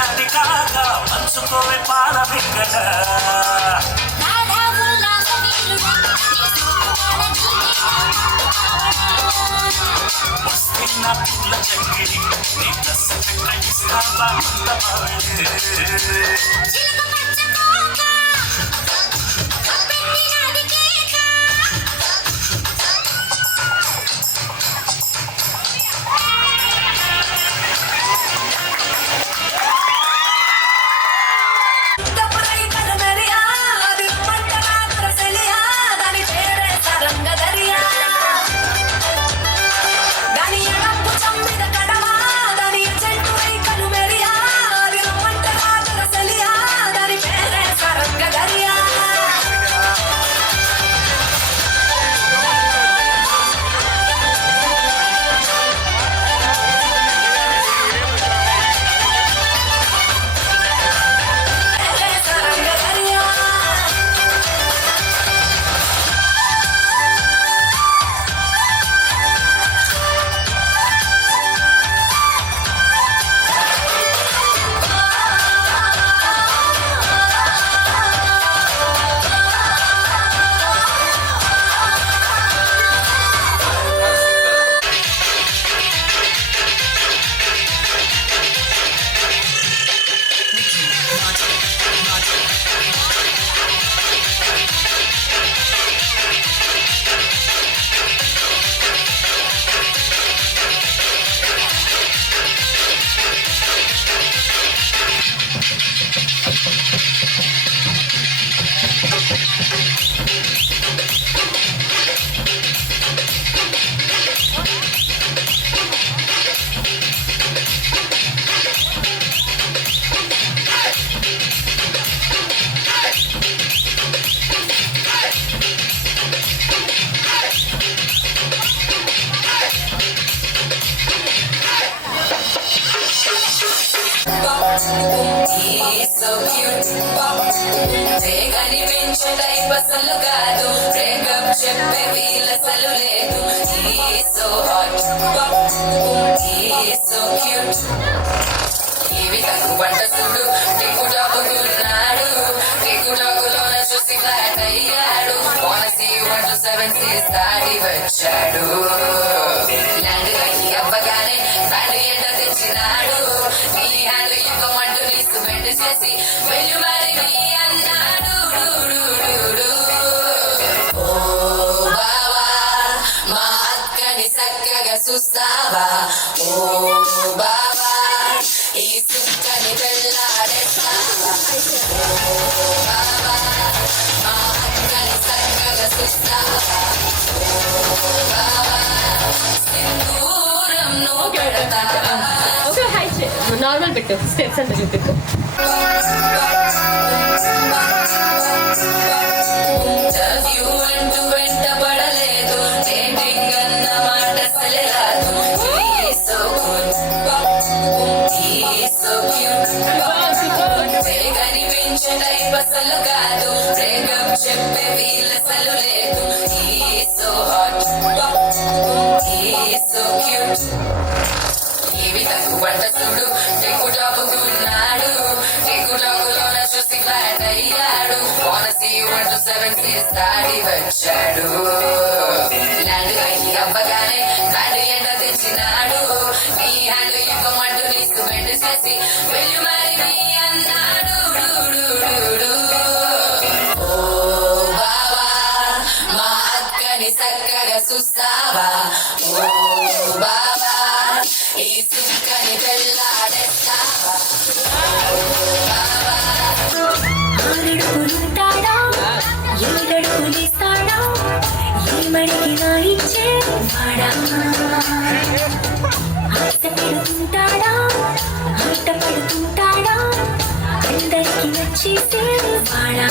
నాది కాగా పంచుకోవే పాల బిడ్డగా వస్తున్న పూల చక్కిడి నీ దశ ఇస్తావా అసలు కాదు బ్రేకప్ చెప్పే వీలసలు లేదు సో హాట్ సో క్యూట్ ఇవి తక్కువ వంట చూడు టిక్కు టాపుకున్నాడు టిక్కు టాకులోన చూసి ఫ్లాట్ అయ్యాడు పోనసి 1 to 7 దాడి వచ్చాడు ల్యాండ్ అయ్యి అవ్వగానే శాండీ ఎంట తెచ్చినాడు నీ హ్యాండ్ ఇవ్వమంటూ లిస్ట్ బెండ్ చేసి వెళ్ళు మరి మీ అన్నాడు చూస్తావా ఓ బాబా ఈ సుక్కని పెళ్ళాడేస్తావా ఓ బాబా మా అక్కని చక్కగా చూస్తావా ఓ బాబా సింధూరం నువ్వు పెడతావా ఓకే హై నార్మల్ పెట్టు స్టెప్స్ అంటే చూపిద్దు అంటూ వెంట పడలేదు డేటింగ్ అన్న మాట అసలే రాదు కనిపించే టైప్ అసలు కాదు బ్రేకప్ చెప్పే వీలసలు లేదు సో హాట్ సో క్యూట్ ఇవి తక్కువ వంట చూడు టిక్కు టాపుకున్నాడు టిక్కు టాకులోన చూసి ఫ్లాట్ అయ్యాడు పోనసి 1 to 7 దాడి వచ్చాడు ల్యాండ్ అయ్యి అవ్వగానే శాండీ ఎంట తెచ్చినాడు నీ హ్యాండ్ ఇవ్వమంటూ లిస్ట్ బెండ్ చేసి వెళ్ళు మరి మీ అన్నాడు ఓ బాబా మా అక్కని చక్కగా చూస్తావా ఓ బాబా ఈ సుక్కని పెళ్ళాడేస్తావా ఆరడుగులుంటాడా ఏడడుగులిస్తాడా ఏమడిగినా ఇచ్చేవాడా ఆశ పెడుతుంటాడా ఆట పడుతుంటాడా అందరికి నచ్చేసేవాడా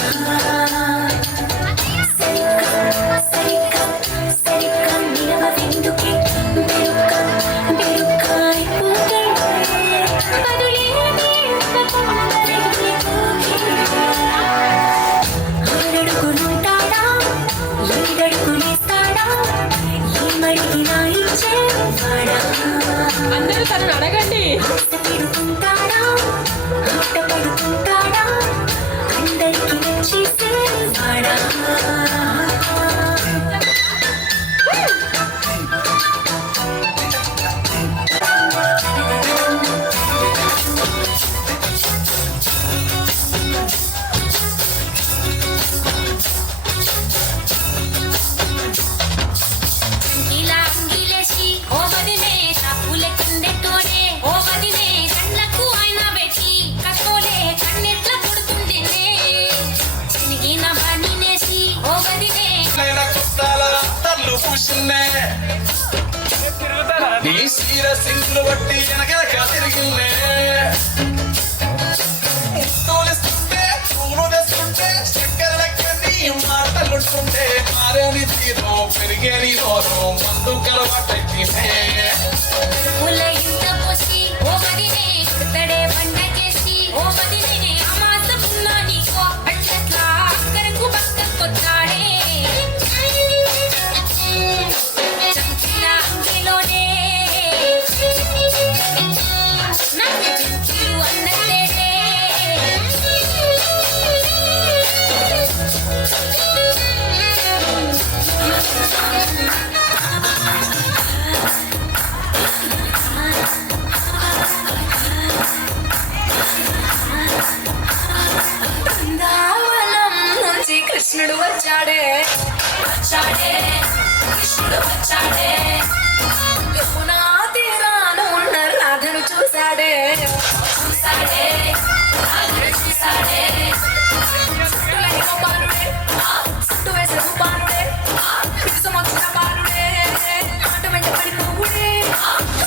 సరిగ్గా నిలవెందుకే బెరుక్క అయిపోతాడే ఆరడుగులుంటాడా ఏడడుగులేస్తాడా ఏమడిగినా ఇచ్చేవాడా అందరూ తనని అడగండి ఆశ పెడుతుంటాడా పడుతుంటాడా అందరికి నచ్చేసేవాడా ఇలా అంగిలేసి ఓ వదిలే తప్పుల కిందెట్టోడే ఓ వదిలే కళ్ళకు ఆయన పెట్టి కట్టోలే కన్నెట్ల కొడుతుండేనే చినిగిన బండినేసి ఓ వదిలే చుట్టాల తల్లు పూసిందే నీ సీర సింగులు బట్టి వెనక తిరిగిందే తోలిస్తుంటే పూలు తెస్తుంటే చక్కెర లెక్కని మాటలుంటుంటే మారేని తీరం పెరిగేని దూరం మందు కలవాటైతే ముల్ల ఇంత పోసి ఓ వదిలే కుడతడే బండకేసి ఓ వదిలే అమాసకున్నా నీకో అట్లట్లా అక్కరకు పక్కకొచ్చాడే చంకిల అంగిలోనే నాకు చిచ్చు అన్నదేడే బృందావనం నుంచి కృష్ణుడు వచ్చాడే వచ్చాడే కృష్ణుడు వచ్చాడే యమునా తీరాన ఉన్న రాధను చూశాడే చూశాడే రాధను చూశాడే చుట్టులని బాలుడే చుట్టు వేసే బాలుడే విసుమొచ్చిన బాలుడే మాట వెంట పడిపోవుడే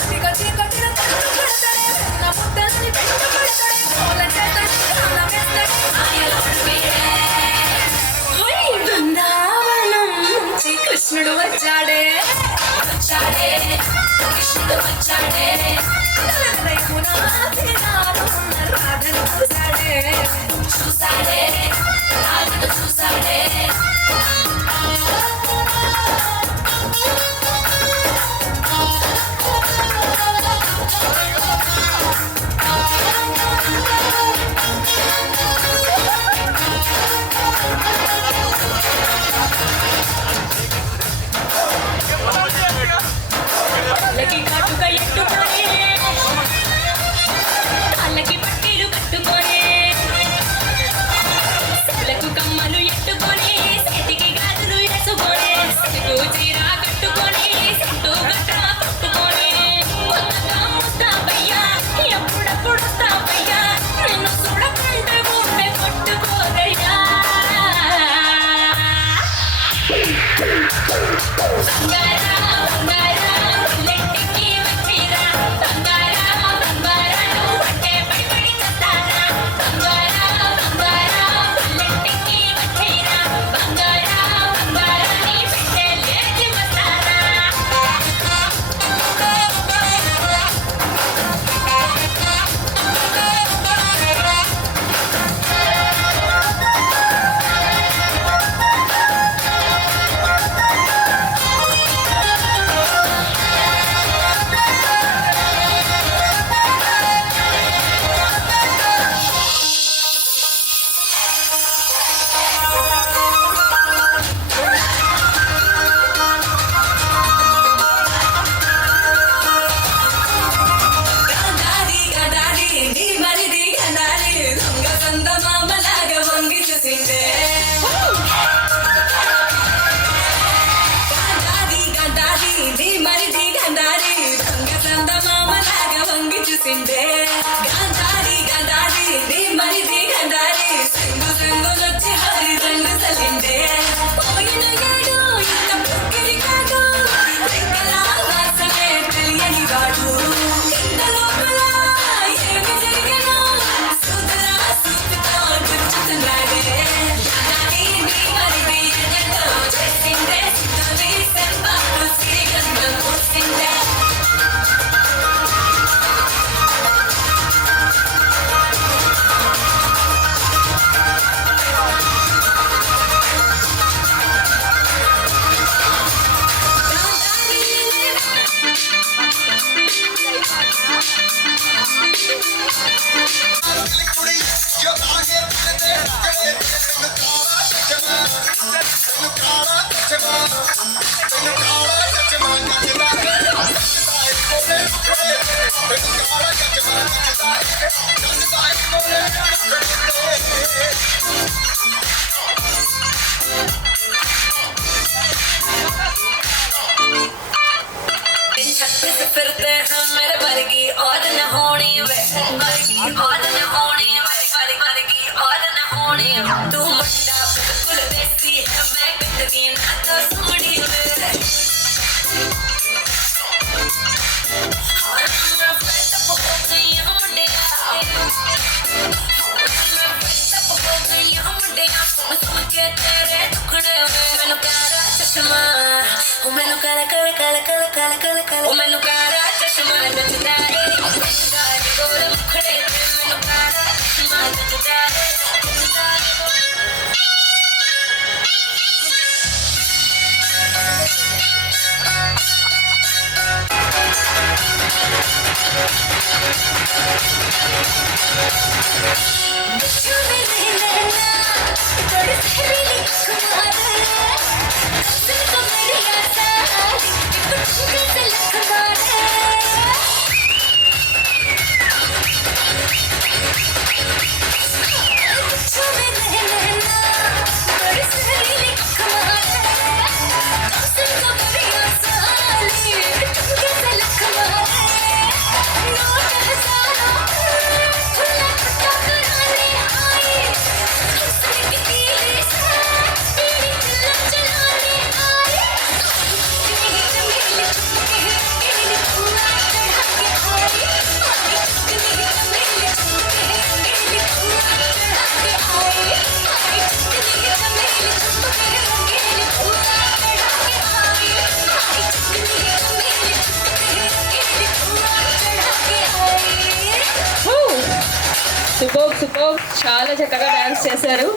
చీకటి చీకటిన తలుపు పెడతాడే నా ముద్దని పెట్టు పెడతాడే కోల చేస్తాడే నా వేస్తాడే ఆయనోడు వీడే బృందావనం నుంచి కృష్ణుడు వచ్చాడే వచ్చాడే కృష్ణుడు వచ్చాడే యమునా తీరాన ఉన్న రాధను చూశాడే చూశాడే రాధను చూశాడే కాళ్ళకి కాటుక ఎట్టుకొని కాళ్ళకి పట్టీలు కట్టుకొని చెవులకు కమ్మలు ఎట్టుకొని చేతికి గాజులు వేసుకొని సిగ్గు చీర కట్టుకొని సిట్టు గట్ట పట్టుకొని కొత్తగా ముస్తాబయ్యా ఎప్పుడప్పుడు వస్తావయ్యా నిన్ను చూడకుంటే గుండె కొట్టుకోదయ్యా బంగారా బంగారా లెట్టికి వచ్చిరా బంగారా బంగారా నువ్వు అంటే భయపడి చస్తారా బంగారా బంగారా లెట్టికి వచ్చిరా బంగారా బంగారా నీ పెట్టే లేచి వస్తారా గంధారి గంధారి నీ మరిది గంధారి దొంగ సంద మామలాగా వంగి చూసిందే గంధారి గంధారి నీ మరిది గంధారి దొంగ సంద మామలాగా వంగి చూసిందే గంధారి గంధారి నీ మరిది గంధారి సంగు సంగులొచ్చి హరి రంగు సలిందే పోయిన ఏడు ఇంత పొక్కిరి కాదు రెక్కల వాసనే తెలియని వాడు ఇంత లోపల ఏమి జరిగేనో సుధరా సూపితో గుర్చుతున్నాడే గంధారి నీ మరిది ఎన్నెన్నో చేసిందే సిద్ధుని సెంబారు సిరిగంధం పూసిందే छत्तीस फिरते हैं मेरे वर्गी और न होनी वे वर्गी और न होनी वर्गी और न होनी तू मुंडा बिल्कुल देसी है मैं कितनी ना तो सोनी वे और मैं फेटअप हो गई हूं मुंडिया फेटअप हो गई हूं मुंडिया सुन के तेरे टुकड़े में मैनू प्यारा चश्मा मैनू काला काला काला काला काला काला काला मैनू काला चश्मा जचदा है गाल गोल मुखड़े ते मैनू काला चश्मा जचदा है సూపర్ చాలా చక్కగా డాన్స్ చేశారు.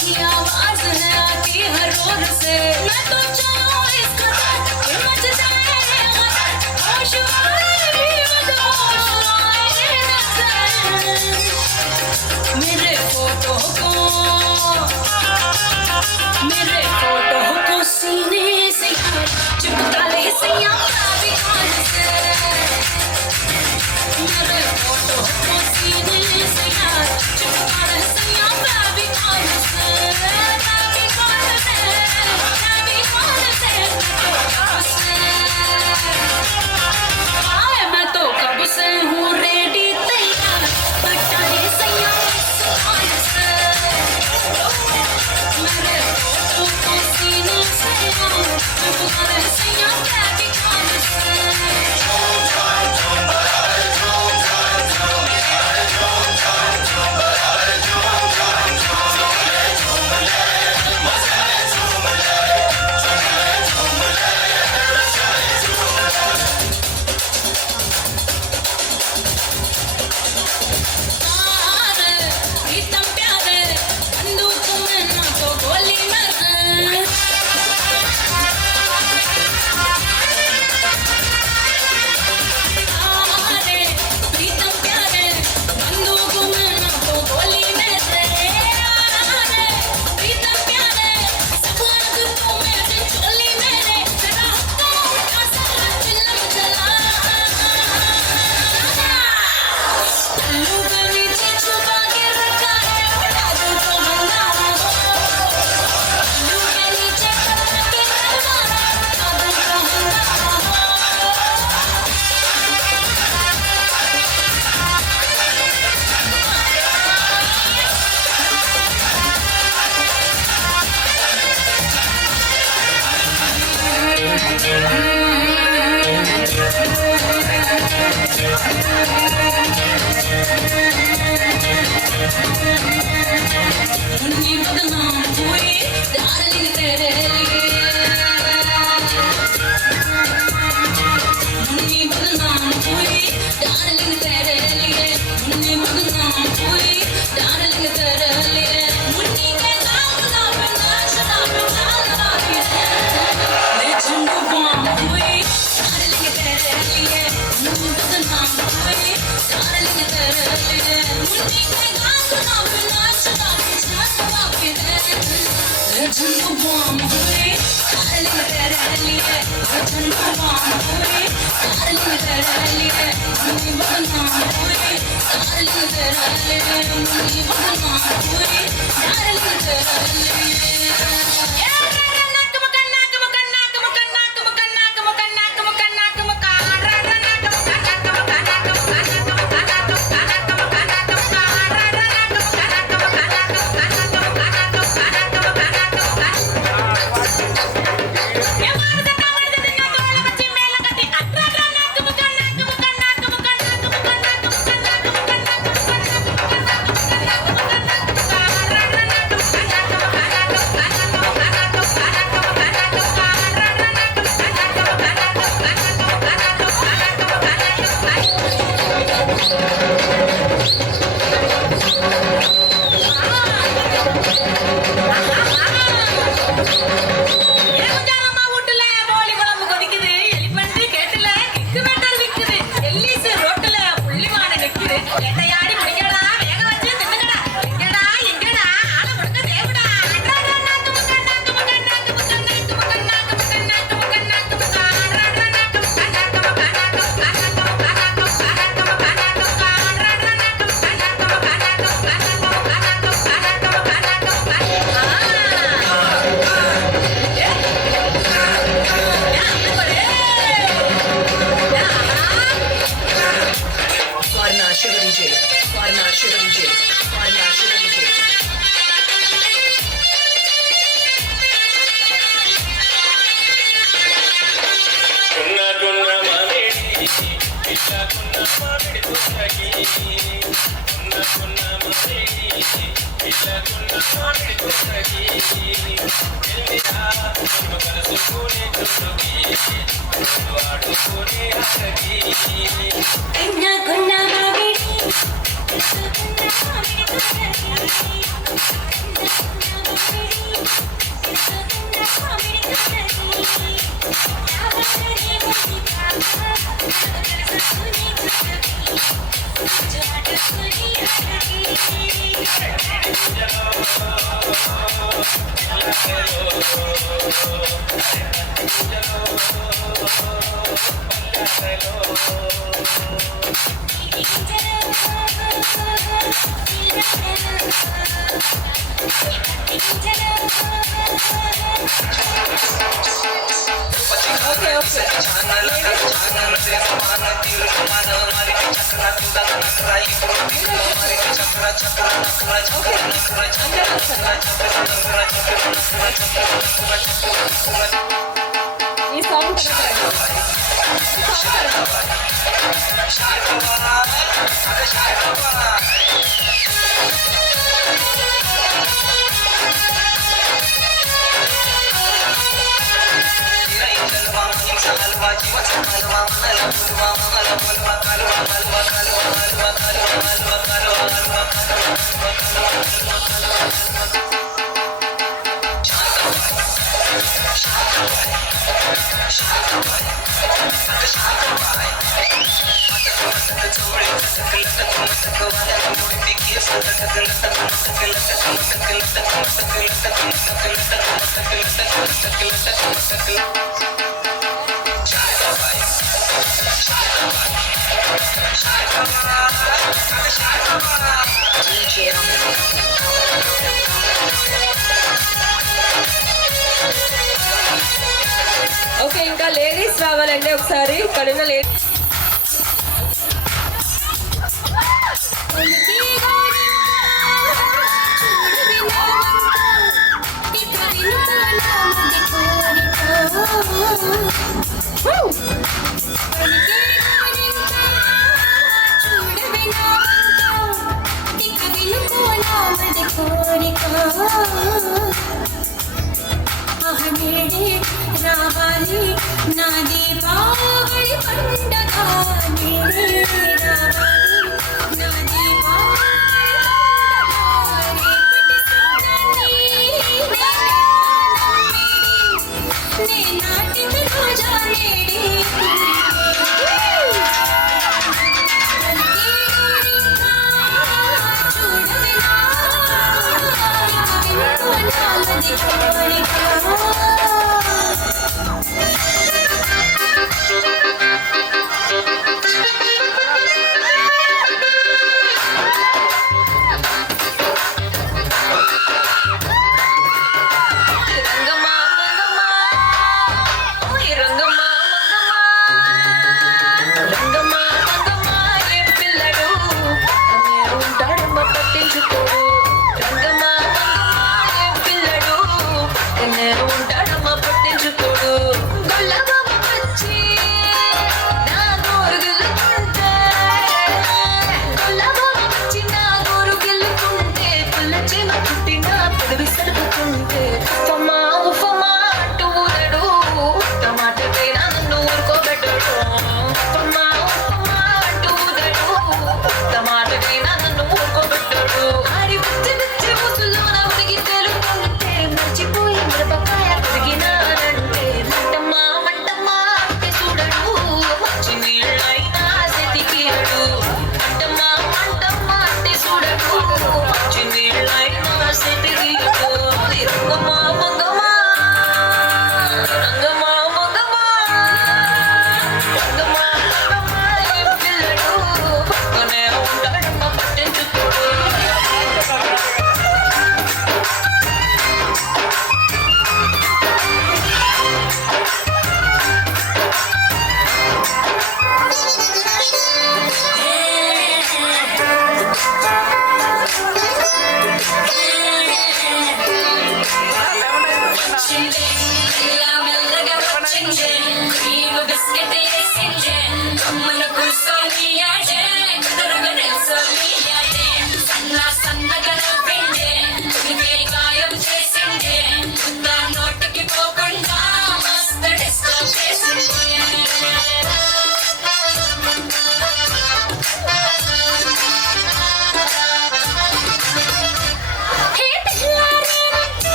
की आवाज है आती हर रोड से मैं तो चलो इस कदर कि मच जाए गदर होश वाले भी बदहोश आए नजर मेरे फोटो को सीने से चिपका ले सैया भी कान से मेरे फोटो को सीने से चिपका ले सैया भी कान से मैं तो कब से हूँ रेडी तैयार बटा ले सैया कान से मेरे फोटो को सीने से चिपका ले सैया भी कान से प्रीतम प्यारे बंदूक में ना तो गोली मारे प्रीतम प्यारे बंदूक में ना तो गोली मेरे प्रीतम प्यारे सब आग तो मेरे चोली मेरे तेरा तो सारा फिल्म चला लू के नीचे छुपा के रखा है बता दो तो हंगामा लू के नीचे छुपा के रखा है बता दो तो हंगामा मुन्नी बदनाम हुई डार्लिंग तेरे लिए मुन्नी बदनाम हुई डार्लिंग तेरे लिए मुन्नी बदनाम हुई डार्लिंग तेरे लिए मुन्नी के नाम ना बिना शराब डालना भी है ले झंडू बम हुई डार्लिंग तेरे लिए मुन्नी बदनाम हुई डार्लिंग तेरे लिए मुन्नी के नाम ना बिना शराब डालना भी है ले झंडू बम हुई डार्लिंग तेरे लिए ले झंडू बम हुई डार्लिंग तेरे लिए मुन्नी बदनाम हुई डार्लिंग तेरे लिए मुन्नी बदनाम हुई डार्लिंग तेरे लिए Kunna kunna mavidi ఈ సాంగ్ ఓకే, ఇంకా లేడీస్ రావాలండి ఒకసారి. ఇక్కడున్న లేడీస్ రావాలి నా దీపావళి పండగ రావాలి నా దీపావళి నాటింది రోజా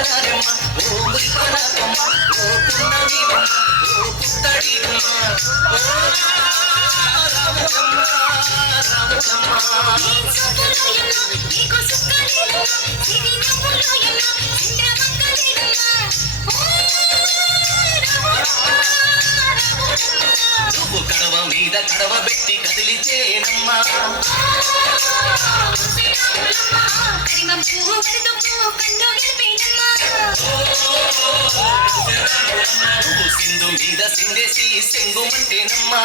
పుట్టనారమ్మ ఓ మురిపనాకమ్మ ఓ పున్నమివమ్మ ఓ పుత్తడి ఓ రాములమ్మ రాములమ్మ నువ్వు కడవ మీద కడవ పెట్టి కదిలితేనమ్మా నువ్వు సింధు మీద సింగేసి సెంగుమంటేనమ్మా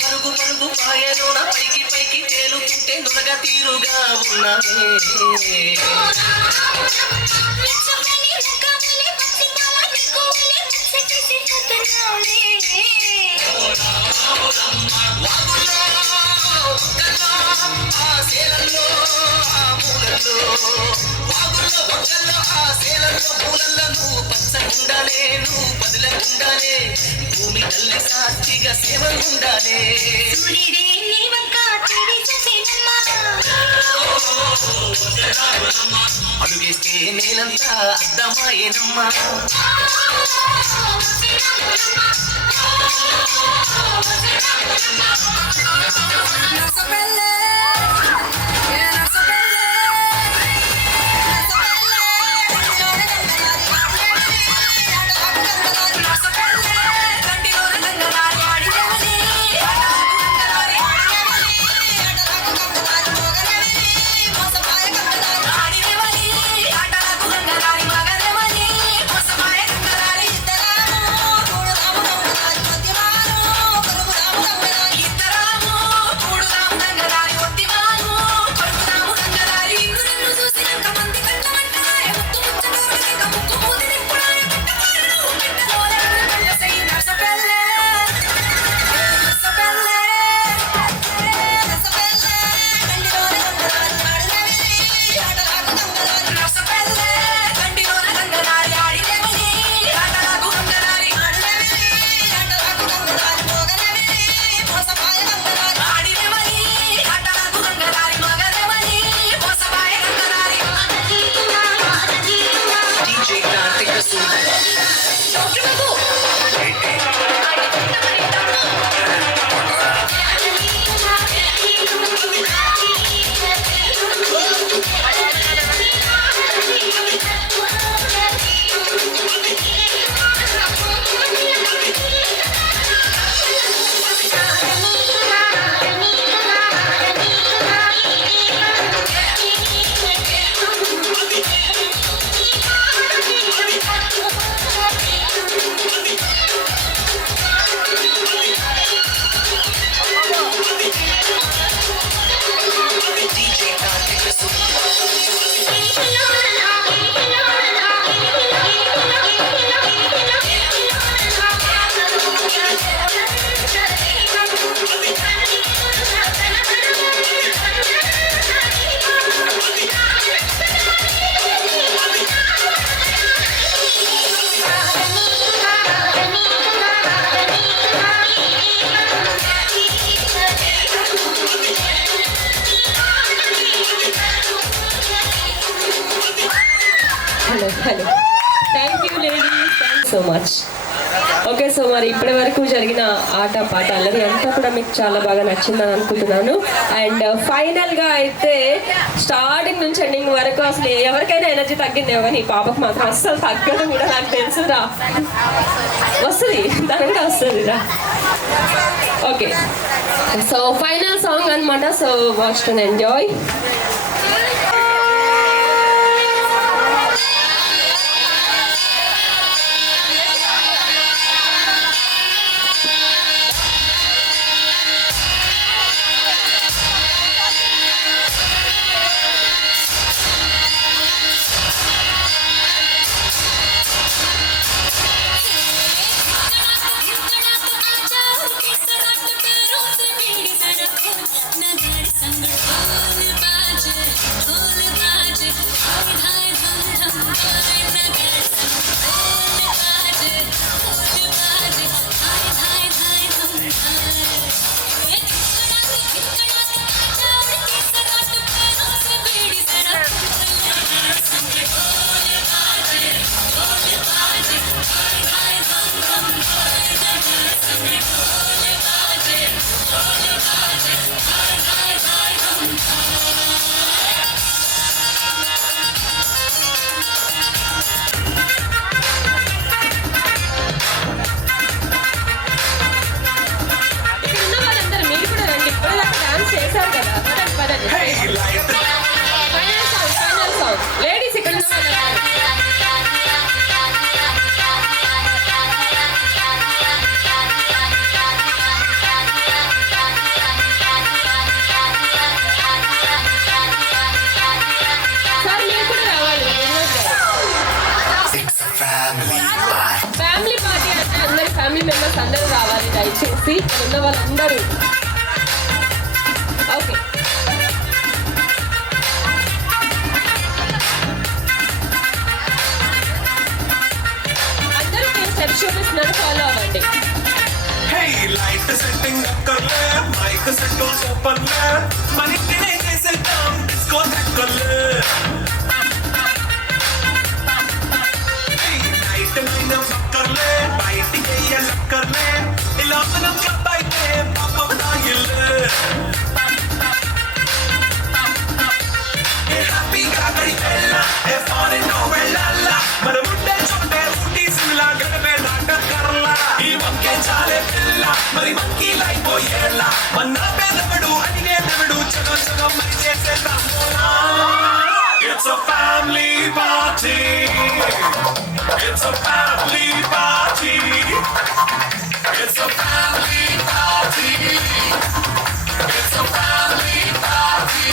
పరుగు పరుగు పాయలోన పైకి పైకి తేలుతుంటే నురగ తీరుగా ఉన్నావే వాగుల్లో ఒక్కల్లో ఆ సేలల్లో పూలల్లో నువ్వు పచ్చగుండాలే నువ్వు బదులగుండాలే భూమి తల్లి సాక్షిగా సేవలుండాలే అడుగేస్తే నేలంతా అర్థమాయేనమ్మా hello thank you lady thank so much. Okay, so మరి ఇప్పటి వరకు జరిగిన ఆట పాట అల్లరి అంతా కూడా మీకు చాలా బాగా నచ్చిందని అనుకుంటున్నాను. అండ్ ఫైనల్గా అయితే స్టార్టింగ్ నుంచి ఎండింగ్ వరకు అసలు ఎవరికైనా ఎనర్జీ తగ్గింది కానీ పాపకు మాత్రం అస్సలు తగ్గడం కూడా నాకు తెలుసురా, వస్తుంది తనంగా వస్తుంది రా. ఓకే, సో ఫైనల్ సాంగ్ అనమాట. So watch to enjoy. Seat ఉన్న వాళ్ళందరూ. ఓకే, అందరూ నేను స్టెప్ చూపిస్తున్నాను, ఫాలో అవ్వండి. Hey, light setting అక్కర్లే, mic set ఓపెన్లే, మన ఇంటినే చేసేద్దాం disco తక్కర్లే. Hey, night అయినా అక్కర్లే, బయటికి ఎయ్యాలక్కర్లే, ఇలా మనం club అయితే పాపం నా ఇల్లే. ఏ హ్యాపీగా గడిపెళ్ళా, ఏ foreign నో వెళ్ళాలా, మనం ఉండే చోటే ఊటీ సిమ్లా గడిపే నాటకర్లా. ఈ వంకే చాలే పిల్ల, మరి మంకీ లైపోయేలా, మన పేదపడు అడిగేదెవడు, చలో చలో మరి చేసేద్దాం. It's a family party. It's a family party. It's a family party. It's a family party.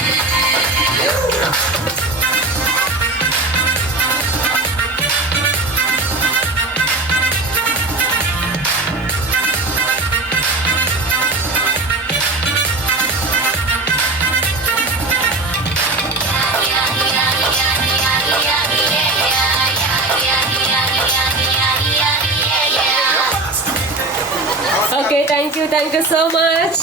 Okay, thank you so much.